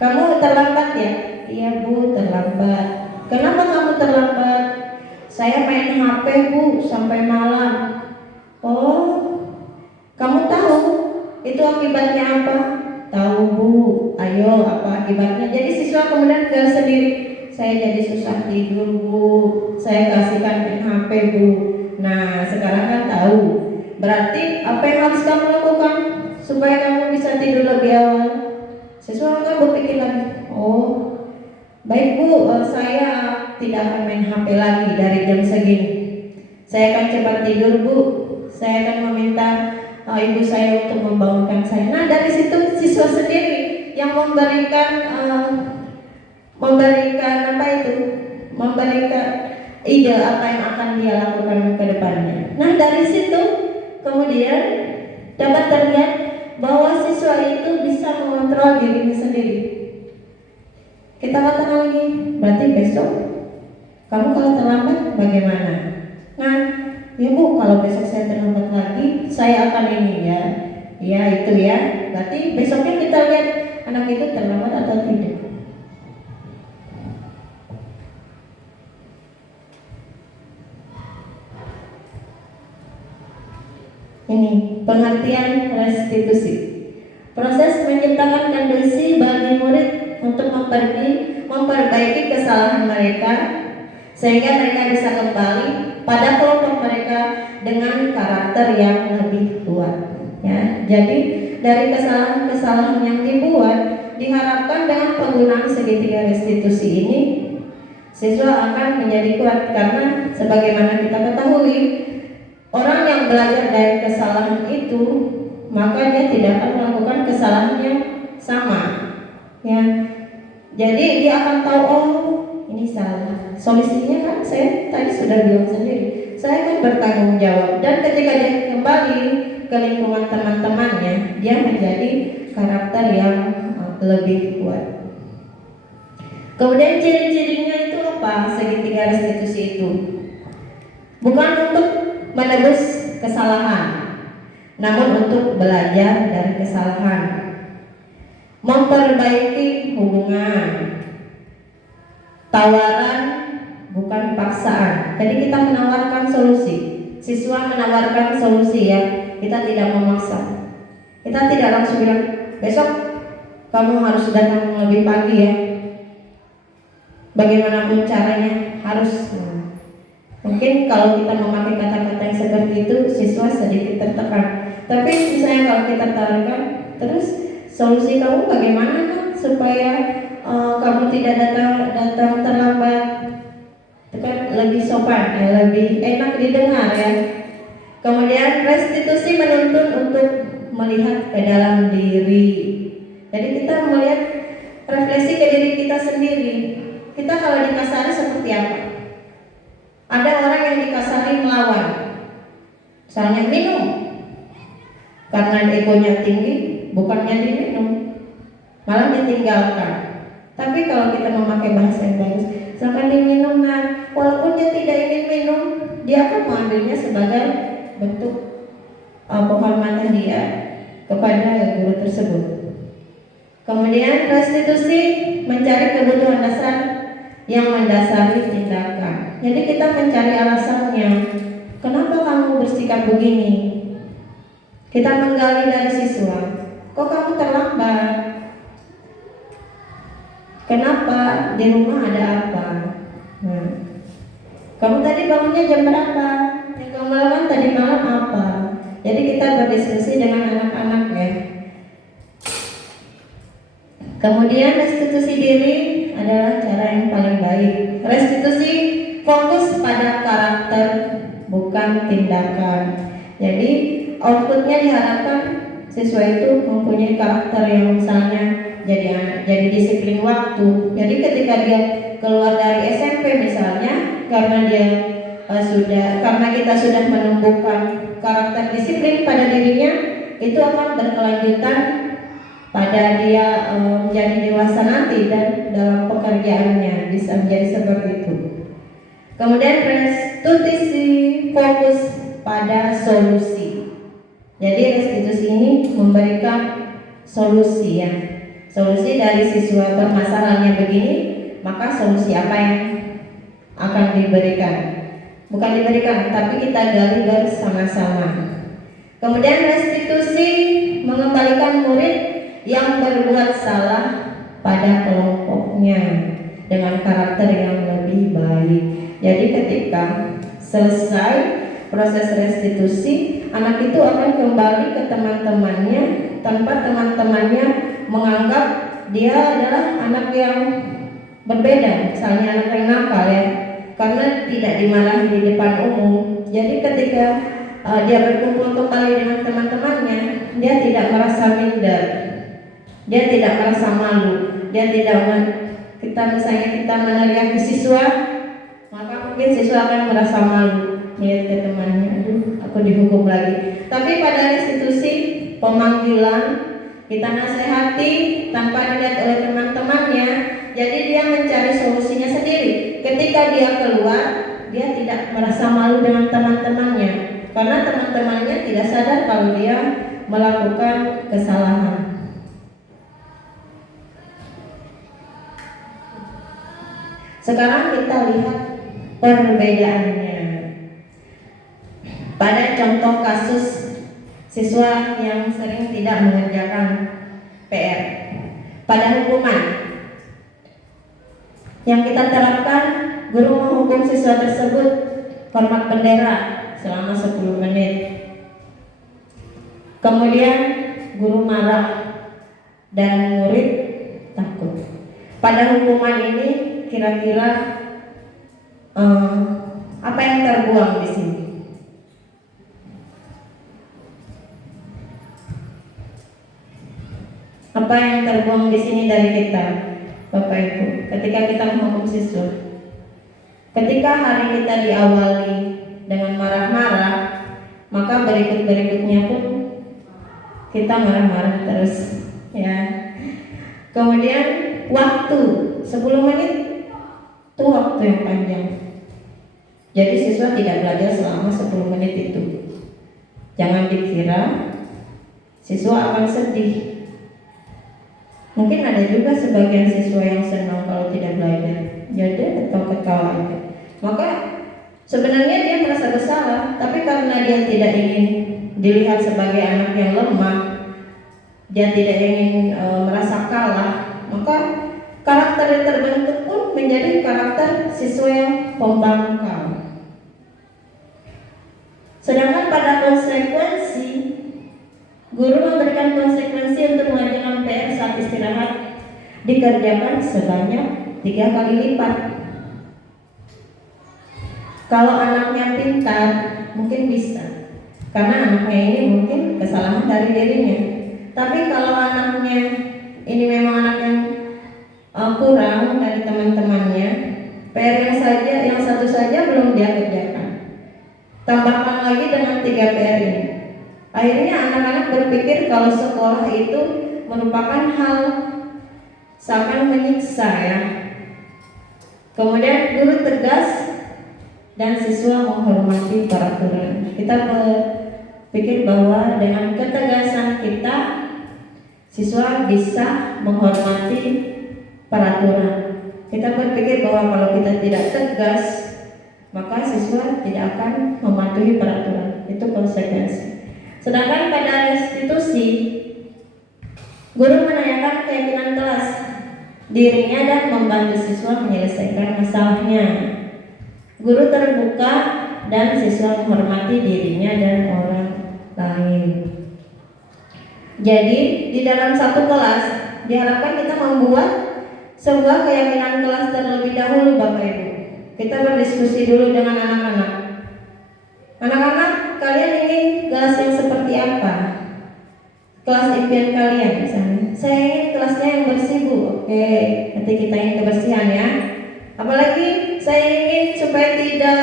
Kamu terlambat ya? Iya Bu, terlambat. Kenapa kamu terlambat? Saya main HP Bu sampai malam. Oh, kamu tahu itu akibatnya apa? Tahu Bu, ayo apa akibatnya? Jadi siswa kemudian ke sendiri, saya jadi susah tidur Bu, saya kasihkan HP Bu. Nah sekarang kan tahu, berarti apa yang harus kamu lakukan supaya kamu bisa tidur lebih awal? Siswa kan berpikir lagi, oh baik Bu, saya tidak akan main HP lagi dari jam segini. Saya akan cepat tidur Bu, saya akan meminta ibu saya untuk membangunkan saya. Nah dari situ siswa sendiri yang memberikan ide apa yang akan dia lakukan ke depannya. Nah dari situ kemudian dapat terlihat bahwa siswa itu bisa mengontrol dirinya sendiri. Kita katakan lagi, berarti besok kamu kalau terlambat bagaimana? Nah ya Bu, kalau besok saya terlambat lagi, saya akan ini ya. Ya itu ya. Berarti besoknya kita lihat anak itu terlambat atau tidak. Ini pengertian restitusi. Proses menciptakan kondisi bagi murid untuk memperbaiki kesalahan mereka sehingga mereka bisa kembali pada kelompok mereka dengan karakter yang lebih kuat. Ya, jadi dari kesalahan-kesalahan yang dibuat diharapkan dengan penggunaan segitiga restitusi ini siswa akan menjadi kuat karena sebagaimana kita ketahui orang yang belajar dari kesalahan itu maka dia tidak akan melakukan kesalahan yang sama. Ya, jadi dia akan tahu oh ini salah. Solusinya kan saya tadi sudah bilang sendiri. Saya akan bertanggung jawab dan ketika dia kembali ke lingkungan teman-temannya, dia menjadi karakter yang lebih kuat. Kemudian ciri-cirinya itu apa? Segitiga restitusi itu bukan untuk menebus kesalahan, namun untuk belajar dari kesalahan, memperbaiki hubungan, tawaran bukan paksaan. Jadi kita menawarkan solusi, siswa menawarkan solusi ya. Kita tidak memaksa. Kita tidak langsung bilang besok kamu harus datang lebih pagi ya. Bagaimanapun caranya harus. Mungkin kalau kita memakai kata-kata yang seperti itu siswa sedikit tertekan. Tapi misalnya kalau kita tawarkan, terus solusi kamu bagaimana supaya kamu tidak datang terlambat? Itu kan lebih sopan, lebih enak didengar ya. Kemudian restitusi menuntun untuk melihat ke dalam diri. Jadi kita melihat refleksi ke diri kita sendiri. Kita kalau dikasari seperti apa? Ada orang yang dikasari melawan, misalnya minum, karena egonya tinggi, bukannya diminum, malah ditinggalkan. Tapi kalau kita memakai bahasa yang bagus, misalkan diminum, nah walaupun dia tidak ingin minum, dia akan mengambilnya sebagai bentuk penghormatan dia kepada guru tersebut. Kemudian restitusi mencari kebutuhan dasar yang mendasari tindakan. Jadi kita mencari alasannya, kenapa kamu bersikap begini? Kita menggali dari siswa, kok kamu terlambat? Kenapa? Di rumah ada apa? Kamu tadi bangunnya jam berapa? Yang kamu lakukan tadi malam apa? Jadi kita berdiskusi dengan anak-anak ya. Kemudian restitusi diri adalah cara yang paling baik. Restitusi fokus pada karakter bukan tindakan. Jadi outputnya diharapkan siswa itu mempunyai karakter yang misalnya jadi disiplin waktu. Jadi ketika dia keluar dari SMP misalnya, karena kita sudah menumbuhkan karakter disiplin pada dirinya, itu akan berkelanjutan pada dia menjadi dewasa nanti dan dalam pekerjaannya bisa menjadi seperti itu. Kemudian restitusi fokus pada solusi. Jadi restitusi ini memberikan solusi ya. Solusi dari siswa permasalahannya begini, maka solusi apa yang akan diberikan? Bukan diberikan, tapi kita gali bersama-sama. Kemudian restitusi mengembalikan murid yang berbuat salah pada kelompoknya dengan karakter yang lebih baik. Jadi ketika selesai proses restitusi, anak itu akan kembali ke teman-temannya tanpa teman-temannya menganggap dia adalah anak yang berbeda, misalnya anak yang nakal ya, karena tidak dimarahi di depan umum. Jadi ketika dia berkumpul kembali dengan teman-temannya, dia tidak merasa minder, dia tidak merasa malu, dia tidak kita meneriaki siswa, maka mungkin siswa akan merasa malu lihat ke temannya, aduh aku dihukum lagi. Tapi pada restitusi pemanggilan, kita nasihati tanpa dilihat oleh teman-temannya, jadi dia mencari solusinya sendiri. Ketika dia keluar, dia tidak merasa malu dengan teman-temannya, karena teman-temannya tidak sadar kalau dia melakukan kesalahan. Sekarang kita lihat perbedaannya pada contoh kasus siswa yang sering tidak mengerjakan PR. Pada hukuman yang kita terapkan, guru menghukum siswa tersebut hormat bendera selama 10 menit. Kemudian guru marah dan murid takut. Pada hukuman ini kira-kira apa yang terbuang di sini? Apa yang terbuang di sini dari kita, Bapak Ibu, ketika kita menghukum siswa? Ketika hari kita diawali dengan marah-marah, maka berikut-berikutnya pun kita marah-marah terus, ya. Kemudian waktu 10 menit itu waktu yang panjang. Jadi siswa tidak belajar selama 10 menit itu. Jangan dikira siswa akan sedih. Mungkin ada juga sebagian siswa yang senang kalau tidak belajar, jadi ketawa-ketawa aja. Maka sebenarnya dia merasa bersalah, tapi karena dia tidak ingin dilihat sebagai anak yang lemah, dia tidak ingin merasa kalah, maka karakter yang terbentuk pun menjadi karakter siswa yang pembangkang. Sedangkan pada konsekuensi, guru memberikan konsekuensi untuk mengerjakan PR saat istirahat dikerjakan sebanyak 3 kali lipat. Kalau anaknya pintar, mungkin bisa, karena anaknya ini mungkin kesalahan dari dirinya. Tapi kalau anaknya ini memang anak yang kurang dari teman-temannya, PR yang satu saja belum dia kerjakan, tambahkan lagi dengan 3 PR ini. Akhirnya anak-anak berpikir kalau sekolah itu merupakan hal seakan menyiksa ya. Kemudian guru tegas dan siswa menghormati peraturan. Kita berpikir bahwa dengan ketegasan kita, siswa bisa menghormati peraturan. Kita berpikir bahwa kalau kita tidak tegas, maka siswa tidak akan mematuhi peraturan. Itu konsekuensi. Sedangkan pada restitusi, guru menanyakan keyakinan kelas dirinya dan membantu siswa menyelesaikan masalahnya. Guru terbuka dan siswa menghormati dirinya dan orang lain. Jadi di dalam satu kelas diharapkan kita membuat sebuah keyakinan kelas terlebih dahulu, Bapak Ibu. Kita berdiskusi dulu dengan anak-anak. Anak-anak, kalian ingin kelas yang seperti apa? Kelas impian kalian misalnya. Saya ingin kelasnya yang bersih, Bu. Oke, nanti kita ingin kebersihan ya. Apalagi saya ingin supaya tidak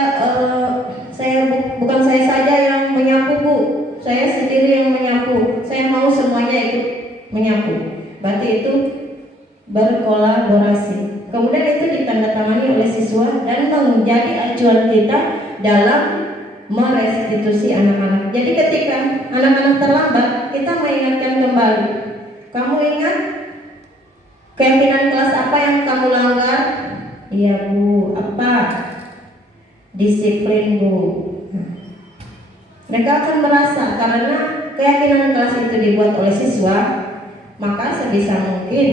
bukan saya saja yang menyapu, Bu. Saya sendiri yang menyapu. Saya mau semuanya ikut menyapu. Berarti itu berkolaborasi. Kemudian itu ditandatangani oleh siswa dan menjadi acuan merestitusi anak-anak. Jadi ketika anak-anak terlambat, kita mengingatkan kembali. Kamu ingat keyakinan kelas apa yang kamu langgar? Iya Bu, apa? Disiplin Bu. Mereka akan merasa karena keyakinan kelas itu dibuat oleh siswa, maka sebisa mungkin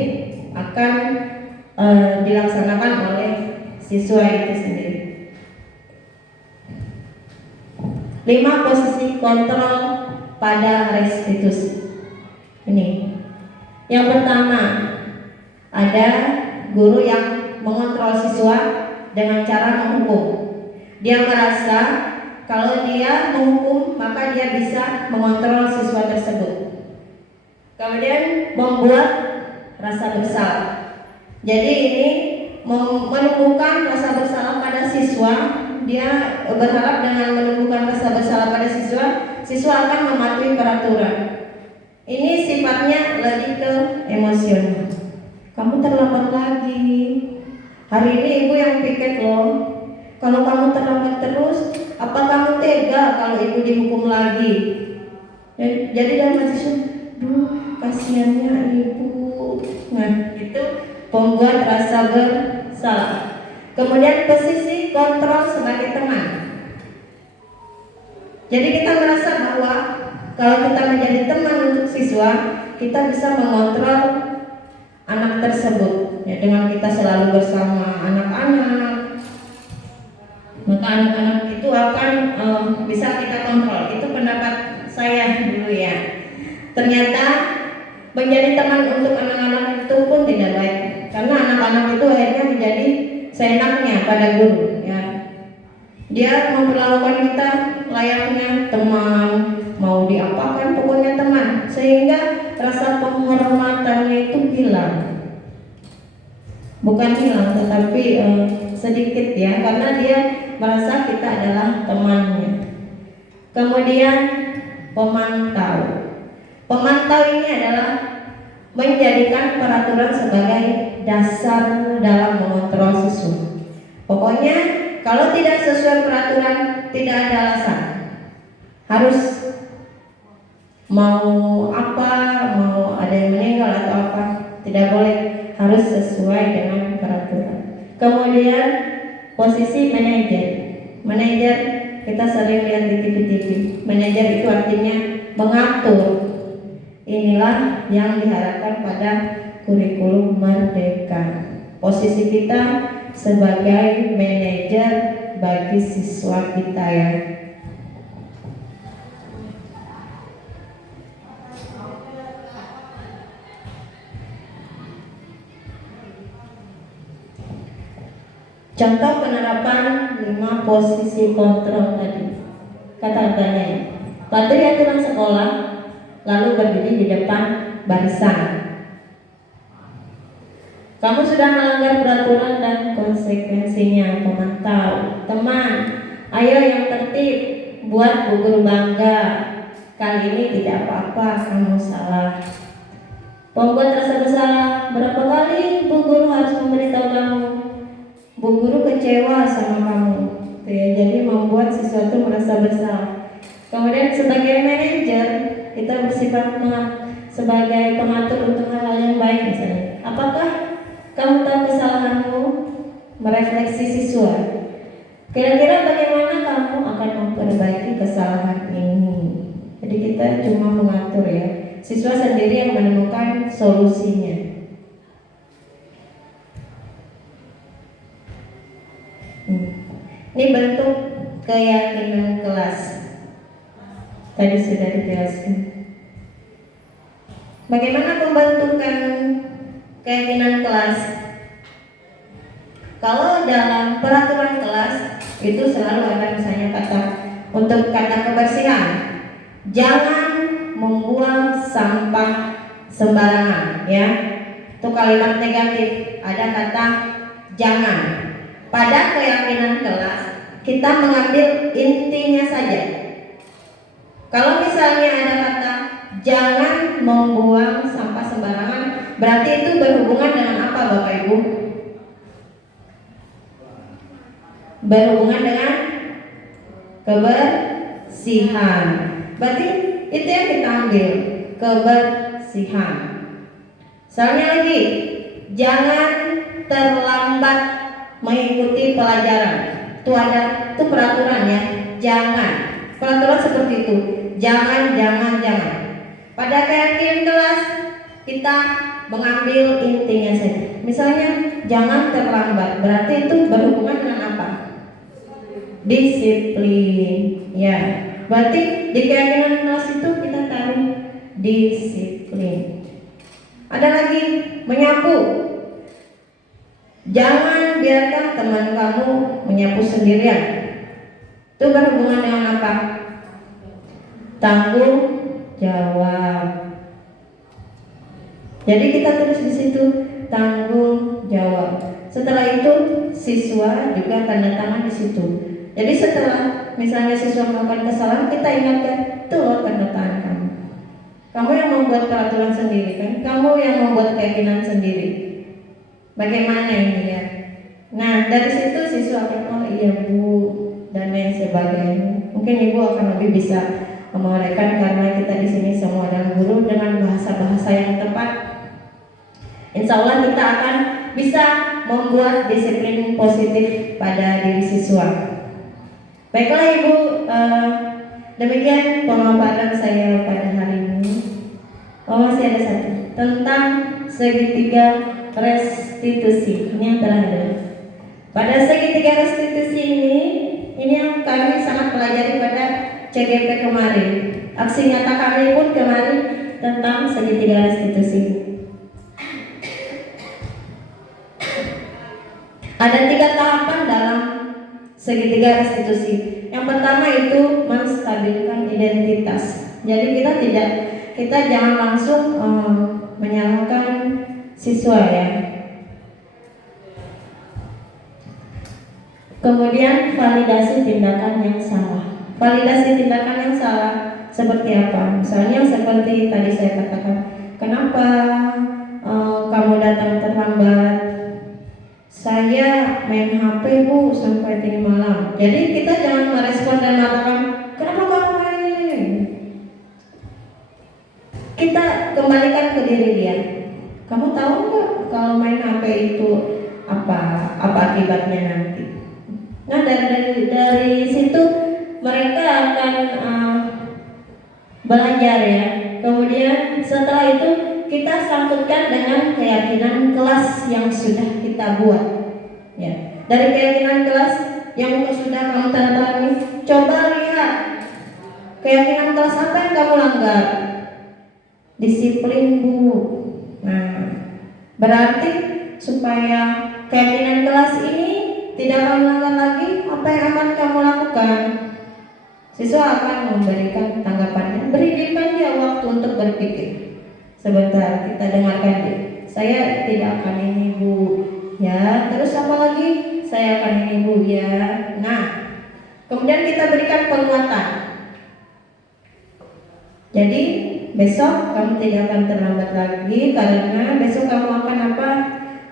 akan dilaksanakan oleh siswa itu sendiri. 5 posisi kontrol pada restitusi. Ini. Yang pertama, ada guru yang mengontrol siswa dengan cara menghukum. Dia merasa kalau dia menghukum maka dia bisa mengontrol siswa tersebut. Kemudian membuat rasa bersalah. Jadi ini menumbuhkan rasa bersalah pada siswa. Dia berharap dengan menumbuhkan rasa bersalah pada siswa, siswa akan mematuhi peraturan. Ini sifatnya lebih ke emosional. Kamu terlambat lagi. Hari ini ibu yang piket loh. Kalau kamu terlambat terus, apa kamu tega kalau ibu dihukum lagi? Jadi dalam hati, duh kasihannya ibu. Nah itu membuat rasa bersalah. Kemudian posisi kontrol sebagai teman. Jadi kita merasa bahwa kalau kita menjadi teman untuk siswa, kita bisa mengontrol anak tersebut. Ya, dengan kita selalu bersama anak-anak, maka anak-anak itu akan bisa kita kontrol. Itu pendapat saya dulu ya. Ternyata menjadi teman untuk anak-anak itu pun tidak baik, karena anak-anak itu akhirnya menjadi seenaknya pada guru ya. Dia memperlakukan kita layaknya teman, mau diapakan pokoknya teman, sehingga rasa penghormatannya itu hilang. Bukan hilang tetapi sedikit ya, karena dia merasa kita adalah temannya. Kemudian pemantau. Pemantau ini adalah menjadikan peraturan sebagai dasar dalam mengontrol siswa. Pokoknya kalau tidak sesuai peraturan tidak ada alasan. Harus mau apa, mau ada yang meninggal atau apa, tidak boleh, harus sesuai dengan peraturan. Kemudian posisi manajer. Manajer kita sering lihat di TV-TV. Manajer itu artinya mengatur. Inilah yang diharapkan pada kurikulum Merdeka. Posisi kita sebagai manajer bagi siswa kita ya. Contoh penerapan 5 posisi kontrol tadi. Kata-katanya, patuhi aturan sekolah, lalu berdiri di depan barisan. Kamu sudah melanggar peraturan dan konsekuensinya. Pemantau, teman, ayo yang tertib, buat Bu Guru bangga. Kali ini tidak apa-apa, kamu salah. Pembuat rasa bersalah, berapa kali Bu Guru harus memberitahu kamu? Bu Guru kecewa sama kamu. Ya, jadi membuat sesuatu merasa bersalah. Kemudian sebagai manajer, kita bersifat sebagai pengatur untuk hal yang baik misalnya. Apakah kamu tahu kesalahanmu? Merefleksi siswa. Kira-kira bagaimana kamu akan memperbaiki kesalahan ini? Jadi kita cuma mengatur ya. Siswa sendiri yang menemukan solusinya. Ini bentuk keyakinan kelas. Tadi sudah dijelaskan. Bagaimana pembentukan keyakinan kelas? Kalau dalam peraturan kelas itu selalu ada misalnya kata untuk kata kebersihan, jangan membuang sampah sembarangan ya. Itu kalimat negatif, ada kata jangan. Pada keyakinan kelas kita mengambil intinya saja. Kalau misalnya ada kata jangan membuang sampah sembarangan, berarti itu berhubungan dengan apa Bapak Ibu? Berhubungan dengan kebersihan. Berarti itu yang kita ambil, kebersihan. Soalnya lagi, jangan terlambat mengikuti pelajaran. Itu peraturan ya. Jangan. Peraturan seperti itu. Jangan. Pada keyakinan kelas kita mengambil intinya saja. Misalnya jangan terlambat. Berarti itu berhubungan dengan apa? Disiplin. Ya. Berarti di keyakinan kelas itu kita taruh disiplin. Ada lagi menyapu. Jangan biarkan teman kamu menyapu sendirian. Itu berhubungan dengan apa? Tanggung jawab. Jadi kita tulis di situ tanggung jawab. Setelah itu siswa juga tanda tangan di situ. Jadi setelah misalnya siswa melakukan kesalahan, kita ingatkan, tuh tanda tangan kamu. Kamu yang membuat peraturan sendiri kan? Kamu yang membuat keyakinan sendiri. Bagaimana ini ya? Nah, dari situ siswa akan, oh iya Bu, dan lain sebagainya. Mungkin Ibu akan lebih bisa menguraikan karena kita di sini semua adalah guru dengan bahasa-bahasa yang tepat. Insya Allah kita akan bisa membuat disiplin positif pada diri siswa. Baiklah Ibu, demikian pemaparan saya pada hari ini. Oh masih ada satu tentang segitiga restitusi. Ini yang terakhir. Pada segitiga restitusi ini yang kami sangat pelajari pada CGP kemarin. Aksi nyata kami pun kemarin tentang segitiga restitusi. Ada 3 tahapan dalam segitiga restitusi. Yang pertama itu menstabilkan identitas. Jadi kita jangan langsung menyalahkan siswa ya. Kemudian validasi tindakan yang salah. Validasi tindakan yang salah seperti apa? Misalnya seperti tadi saya katakan, kenapa kamu datang terlambat? Saya main HP Bu sampai tadi malam. Jadi kita jangan merespon dan mengatakan, kenapa kamu main? Kita kembalikan ke diri dia. Kamu tahu nggak kalau main HP itu apa akibatnya nanti? Nah dari situ mereka akan belajar ya. Kemudian setelah itu kita sangkutkan dengan keyakinan kelas yang sudah kita buat. Ya. Dari keyakinan kelas yang sudah kamu tandatangani, coba lihat keyakinan kelas apa yang kamu langgar. Disiplin Bu. Nah, berarti supaya keyakinan kelas ini tidak akan melanggar lagi, apa yang akan kamu lakukan? Siswa akan memberikan tanggapannya. Berikan dia waktu untuk berpikir. Sebentar, kita dengarkan dia. Saya tidak akan ini Bu. Ya, terus apa lagi? Saya akan ini Bu ya. Nah, kemudian kita berikan penguatan. Jadi besok kamu tidak akan terlambat lagi karena besok kamu akan apa?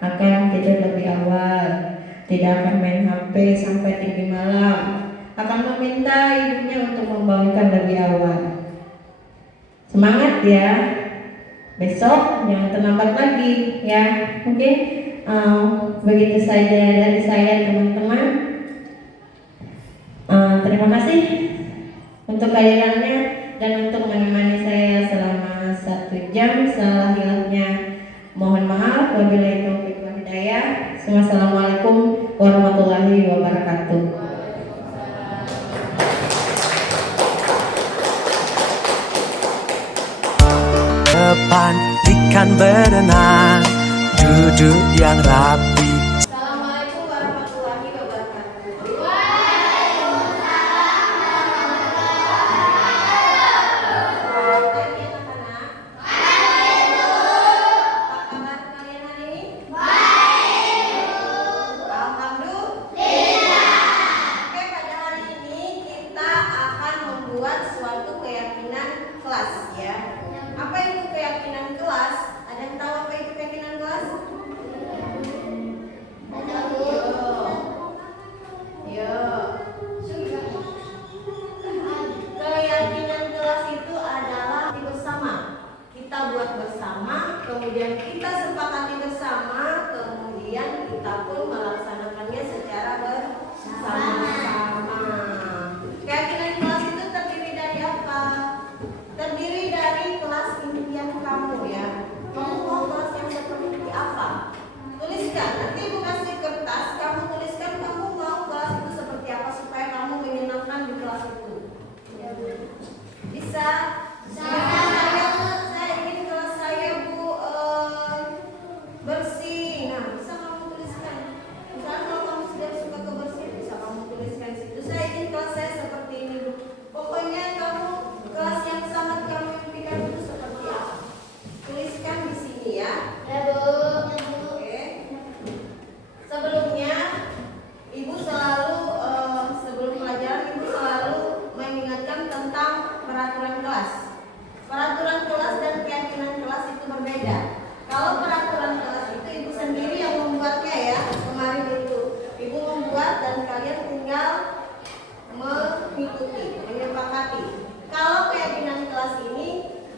Akan tidur lebih awal, tidak akan main HP sampai tinggi malam, akan meminta ibunya untuk membangunkan lebih awal. Semangat ya, besok jangan terlambat lagi ya. Mungkin begitu saja dari saya teman-teman. Terima kasih untuk kehadirannya dan untuk menemani saya selama 1 jam. Salah hilangnya mohon maaf. Wabillahi taufiq wal hidayah. Wassalamualaikum warahmatullahi wabarakatuh. Depan ikan berenang, duduk yang rapi. Assalamualaikum warahmatullahi wabarakatuh. kemudian kita sepakati bersama, kemudian kita pun melaksanakannya secara bersama-sama. Keyakinan kelas itu terdiri dari apa? Terdiri dari kelas impian kamu ya. Kamu mau kelas yang seperti apa? Tuliskan, nanti ibu kasih kertas, kamu tuliskan kamu mau kelas itu seperti apa supaya kamu menyenangkan di kelas itu. Bisa? Saya ingin kelas saya Bu bersih. Nah, bisa kamu tuliskan. Misalnya kalau kamu sudah suka kebersihan, bisa kamu tuliskan di situ. Saya ingin kelas saya seperti ini Bu. Pokoknya kamu kelas yang sangat kamu impikan itu seperti apa? Tuliskan di sini ya. Ya Bu. Oke. Sebelumnya Ibu selalu sebelum pelajaran Ibu selalu mengingatkan tentang peraturan kelas. Peraturan kelas dan keyakinan kelas itu berbeda. Kalau peraturan kelas itu Ibu sendiri yang membuatnya ya. Kemarin itu Ibu membuat dan kalian tinggal mengikuti, menyepakati. Kalau keyakinan kelas ini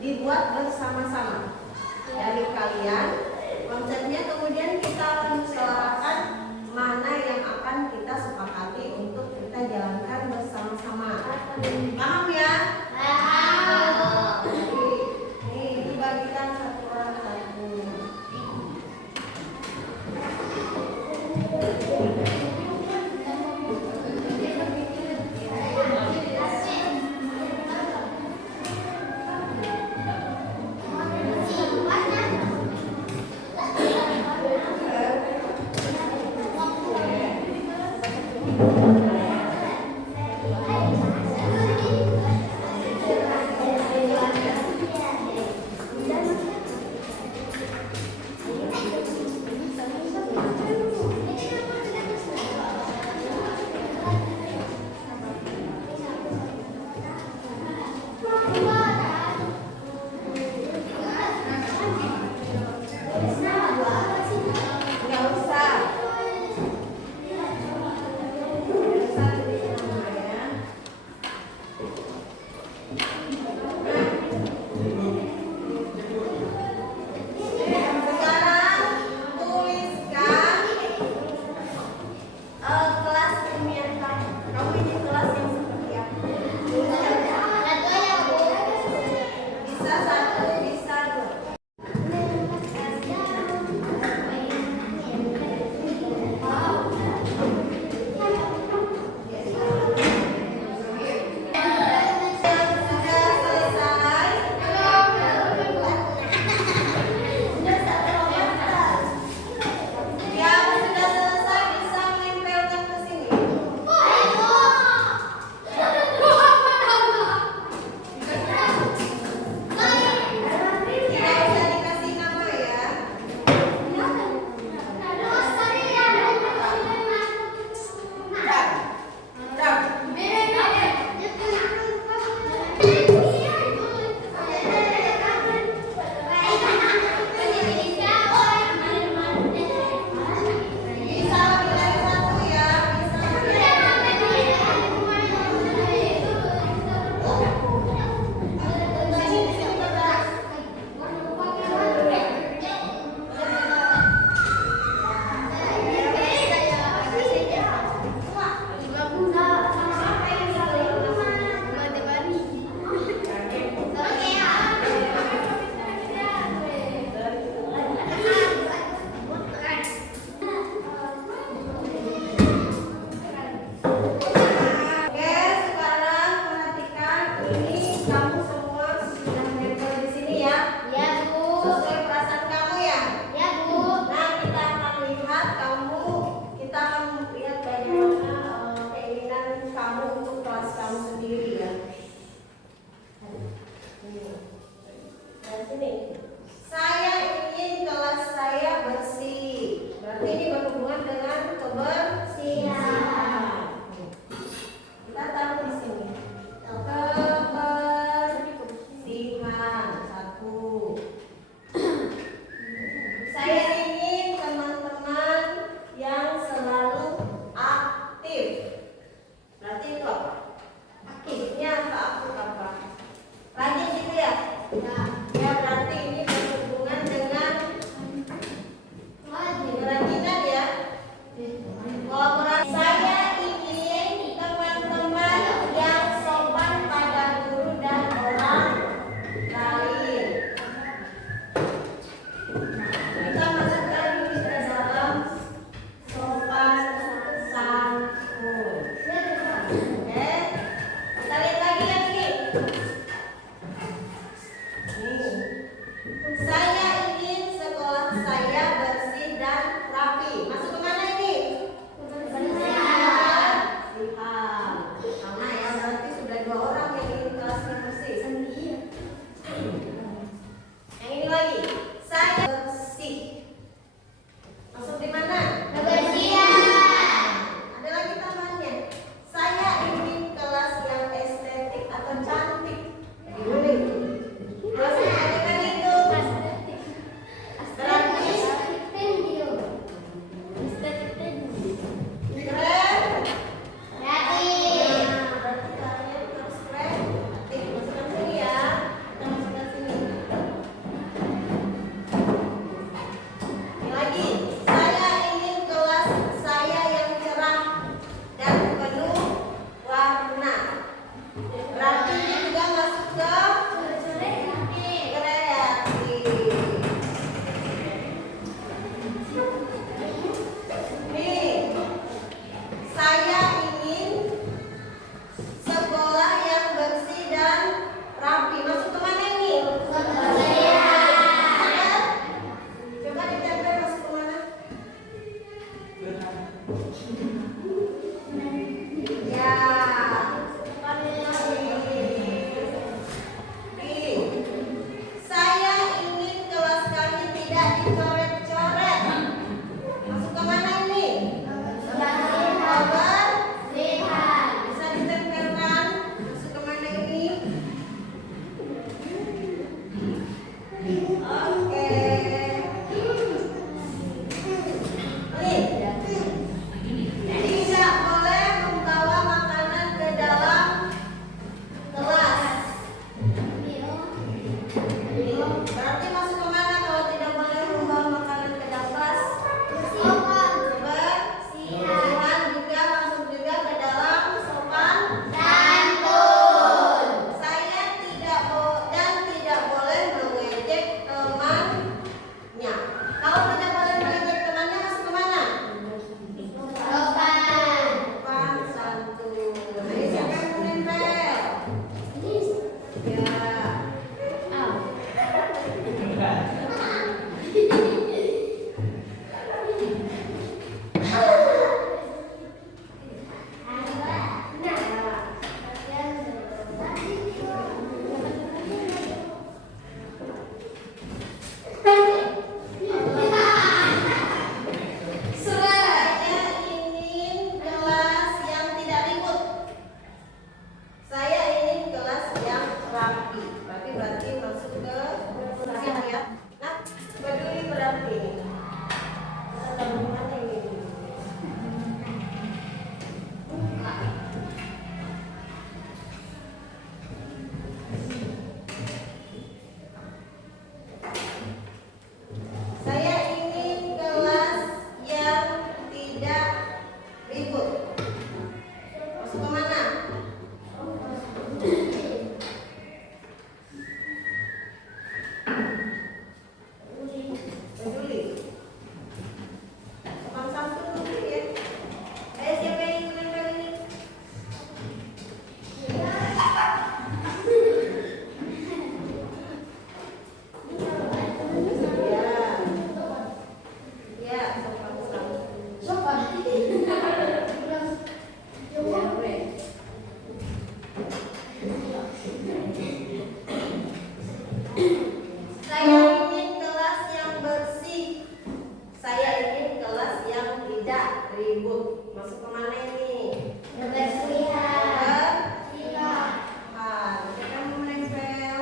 dibuat bersama-sama dari kalian. Konsepnya kemudian kita akan musyawarahkan mana yang akan kita sepakati untuk kita jalankan bersama-sama. Paham ya? Nih, dibagikan satu orang satu. Nggak usah. Sekarang tuliskan kelas ilmiah kamu. Kamu ingin kelas yang seperti apa? Bisa satu, bisa dua. Sudah selesai. Yang sudah selesai bisa menempelkan ke sini. Tidak usah dikasih nama ya. Bisa lebih dari satu ya. Bisa lebih dari Oke, sekarang perhatikan ini kamu semua sudah menempel di sini ya. Sesuai perasaan kamu ya. Nah, kita akan lihat kita akan lihat bagaimana keinginan kamu untuk kelas kamu sendiri ya. Dari sini. Saya ingin kelas saya bersih. Berarti ini berhubungan dengan kebersihan. Kita taruh di sini. Kebersihan satu. Saya ingin teman-teman yang selalu aktif. Berarti itu apa? Aktifnya apa? Rajin gitu ya? Ya berarti Saya ingin sekolah saya bersih dan rapi. Masuk ke mana ini? Bersih. Karena ya berarti sudah 2 orang yang ingin kelasnya bersih. Yang ini lagi. Saya bersih. Masuk di mana? Kebersihan. Ada lagi tambahannya. Saya ingin kelas yang estetik atau cantik. Gimana itu? Masih ada kan itu? Berarti keren. Berarti kalian harus keren. Masukkan sini ya. Kita masukkan sini. Ini lagi. Saya ingin kelas saya yang cerah dan penuh warna. Berarti ini juga masuk ke kreatif. Nih, saya ingin sekolah yang bersih dan rapi. Masuk ke mana ini? Coba ditempel masuk ke mana? Ya. Nih, saya ingin kelas kami tidak dicoret-coret. Masuk ke mana ini? Kabar? Bisa ditempelkan. Masuk ke mana ini? Oke. Nih, tidak boleh membawa makanan ke dalam kelas. Berarti masuk ke mana kalau tidak boleh membawa makanan ke dalam kelas? Kebersihan juga masuk juga ke dalam sopan santun. Saya tidak boleh mengejek temannya. Kalau tidak boleh mengejek temannya masuk ke mana? Sopan santun. Ini siapa yang menempel? Ya. Saya ingin kelas yang tidak ribut. Saya ingin kelas yang rapi. Berarti masuk ke sini ya. Nah, peduli berarti ini. Kita taruh di mana ini? Saya ingin kelas yang tidak ribut. Masuk ke mana? Peduli. Sopan santun mungkin ya. Siapa yang ingin menempel ini? Ya, sopan santun. Saya ingin kelas yang bersih. Saya ingin kelas yang tidak ribut. Masuk ke mana ini? Kebersihan. Kita mau menempel.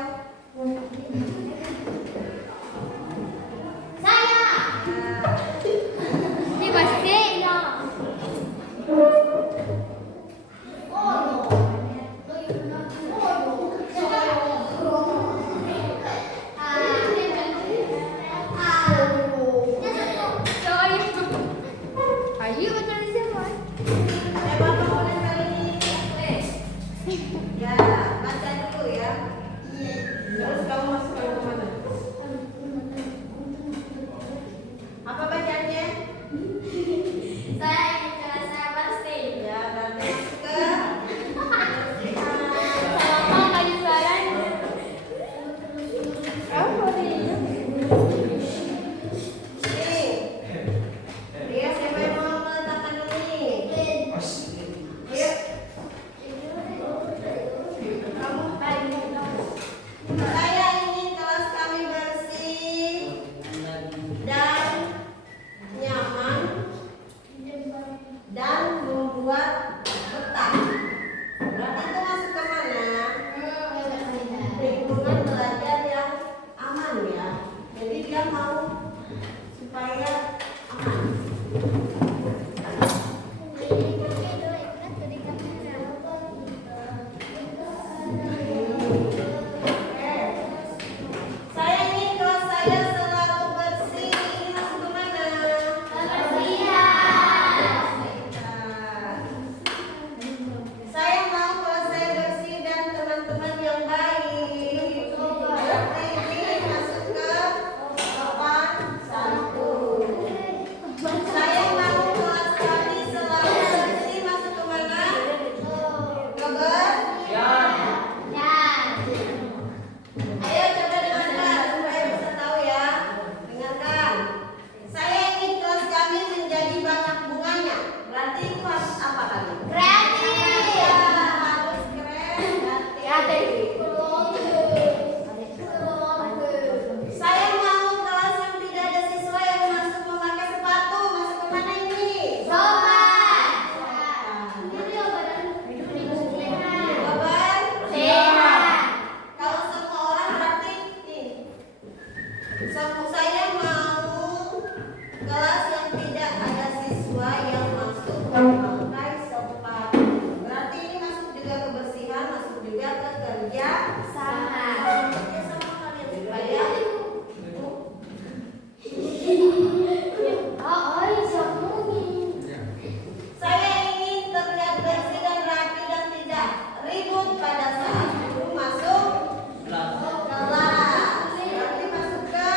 Bapak mau nempel ini? Ya, baca dulu ya. Terus kamu masukkan ke mana? Apa bacaannya? Ya, berarti masuk ke kebersihan. Saya ingin kelas saya selalu bersih. Ini masuk kemana? Saya mau kelas saya bersih dan teman-teman yang baik. Berarti ini masuk ke sopan santun. Saya mau kelas kami selalu bersih. Masuk kemana? Ayo coba dengarkan supaya bisa tahu ya. Dengarkan. Saya ingin kelas kami menjadi banyak bunganya. Berarti itu harus apa tadi? Ya, harus keren. Saya mau kelas yang tidak ada siswa yang masuk memakai sepatu. Masuk kemana ini? Jawaban? Kalau semua orang berarti nih. Saya mau kelas yang tidak ada siswa yang masuk memakai sepatu. Berarti ini masuk juga kebersihan, masuk juga ke kerja sama. Kerja sama kalian supaya saya ingin terlihat bersih dan rapi dan tidak ribut pada saat guru masuk kelas. Berarti masuk ke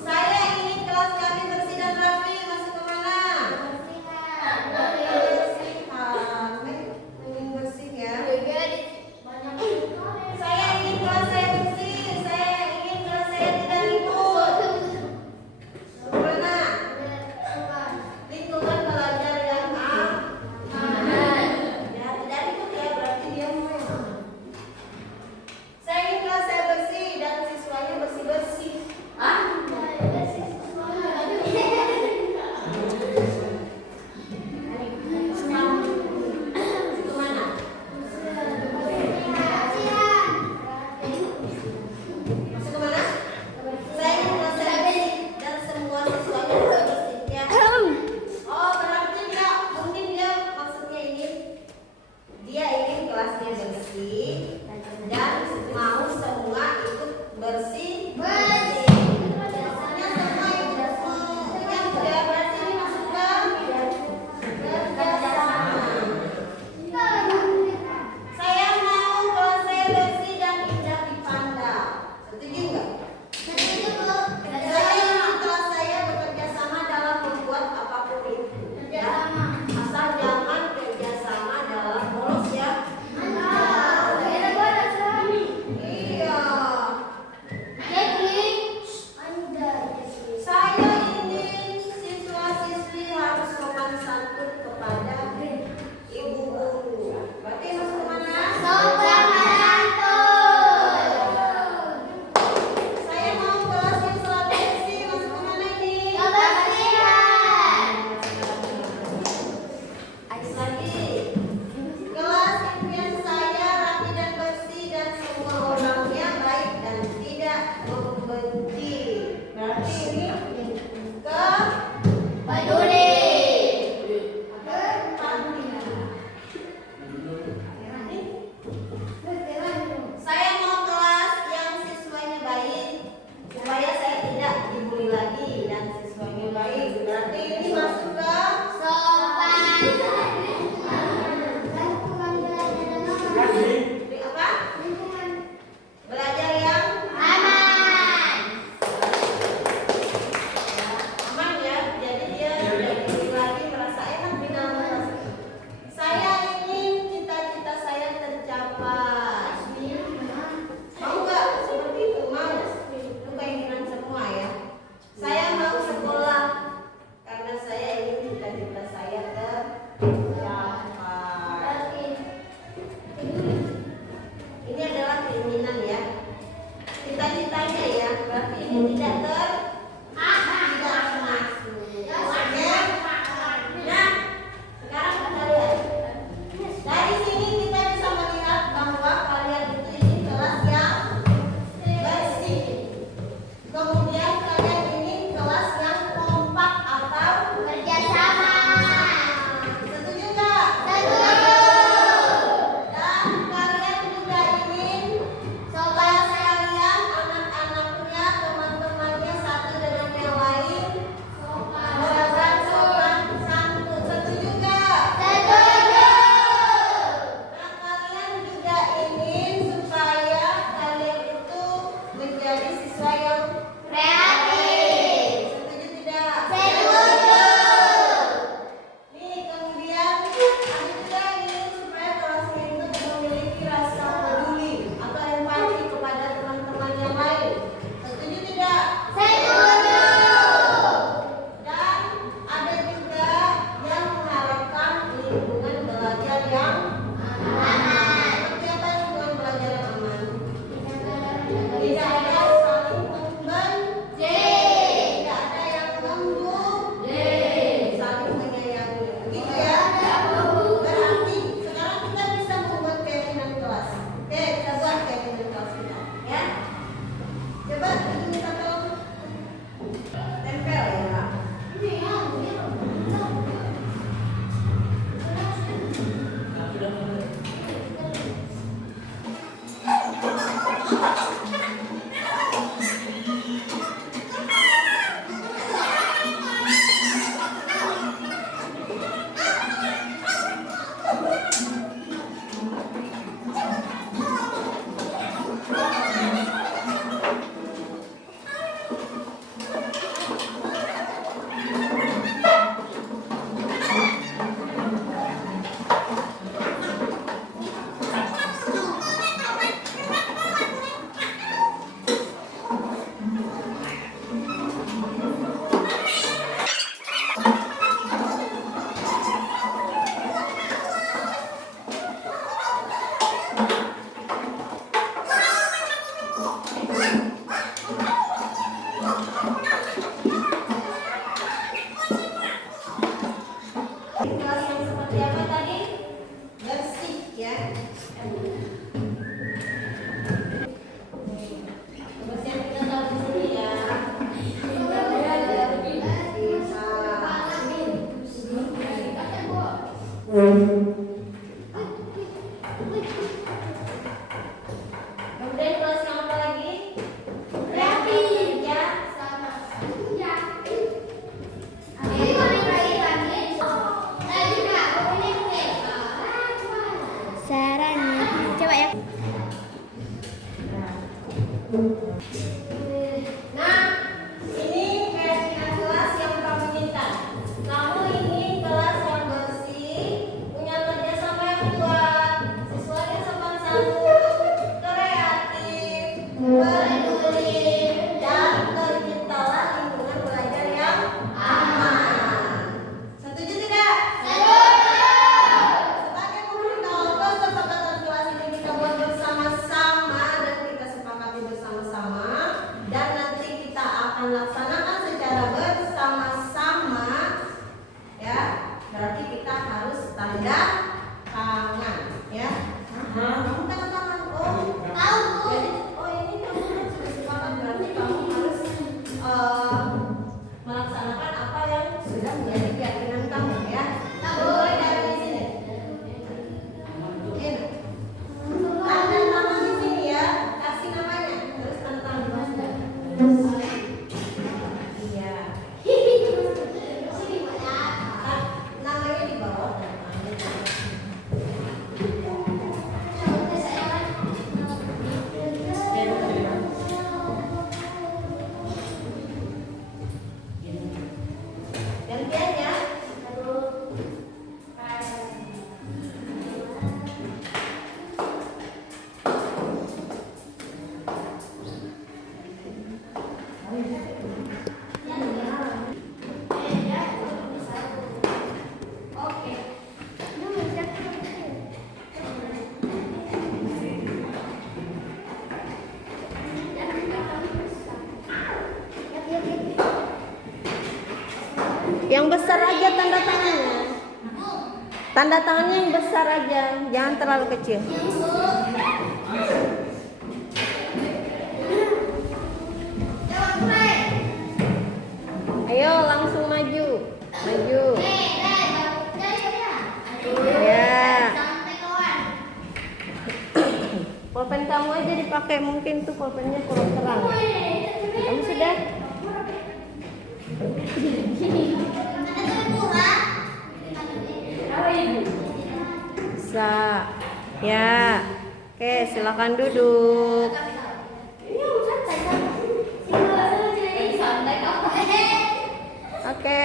saya ingin kelas kami bersih dan rapi. Masuk kemana? Bersihan. Ingin bersih ya. Saya ingin kelas saya bersih. Saya ingin kelas saya tidak ribut. Kemana? Lingkungan belajar yang aman. Ya, tidak ribut ya, berarti dia mau yang aman. Saya ingin kelas saya bersih dan siswanya bersih-bersih. Kemana? Masuk kemana? Saya ingin kelas saya bersih dan semua siswanya bersih-bersih ya. Oh, berarti enggak, mungkin dia maksudnya ini dia ingin kelasnya bersih dan mau semua ikut bersih. Biasanya semua ikut yang sudah berarti ini masuk ke kerjasama. Saya mau kelas saya bersih dan indah dipandang. Setuju enggak? Saya ingin kelas saya bekerja sama dalam membuat apapun itu. Ya, asal jangan kerjasama dalam bolos ya. Iya. Saya ingin siswa-siswi harus sopan santun kepada ibu guru. Berarti masuk kemana? Saya mau kelas yang selalu bersih. Masuk kemana ini? Lagi. Kelas impian saya rapi dan bersih dan semua orangnya baik dan tidak membenci. Berarti ini ke saya mau kelas yang siswanya baik supaya saya tidak dibully lagi dan siswanya baik. Berarti ini masuk ke Kemudian kelas yang apa lagi? Ya, sama. Sarannya, coba ya. Nah, ini kelas yang kamu inginkan. Kamu ingin kelas yang bersih, punya kerjasama yang kuat, siswanya sopan santun, kreatif, peduli, dan terciptalah lingkungan belajar yang aman. Setuju tidak? Sebagai pemberitahuan kesepakatan kelas ini kita buat bersama-sama dan kita sepakati bersama-sama, dan nanti kita akan laksanakan secara bersama-sama, ya. Berarti kita harus tanda tangan, ya. Kamu tanda tangan, tahu. Jadi, ini kamu sudah sepakat, berarti kamu harus melaksanakan apa yang sudah menjadi keyakinan kamu, ya. Mulai dari sini. Ini. Tanda tangan di sini, ya. Kasih namanya, terus tanda tangan di bawah. Iya. Namanya di bawah. Gantian ya. Oke. Yang besar aja tanda tangannya. Tanda tangannya yang besar aja, jangan terlalu kecil. Ayo langsung maju, maju. Ya. Pulpen kamu aja dipakai, mungkin tuh pulpennya kurang terang. Kamu sudah? Bisa. Ya. Oke, silakan duduk. Oke.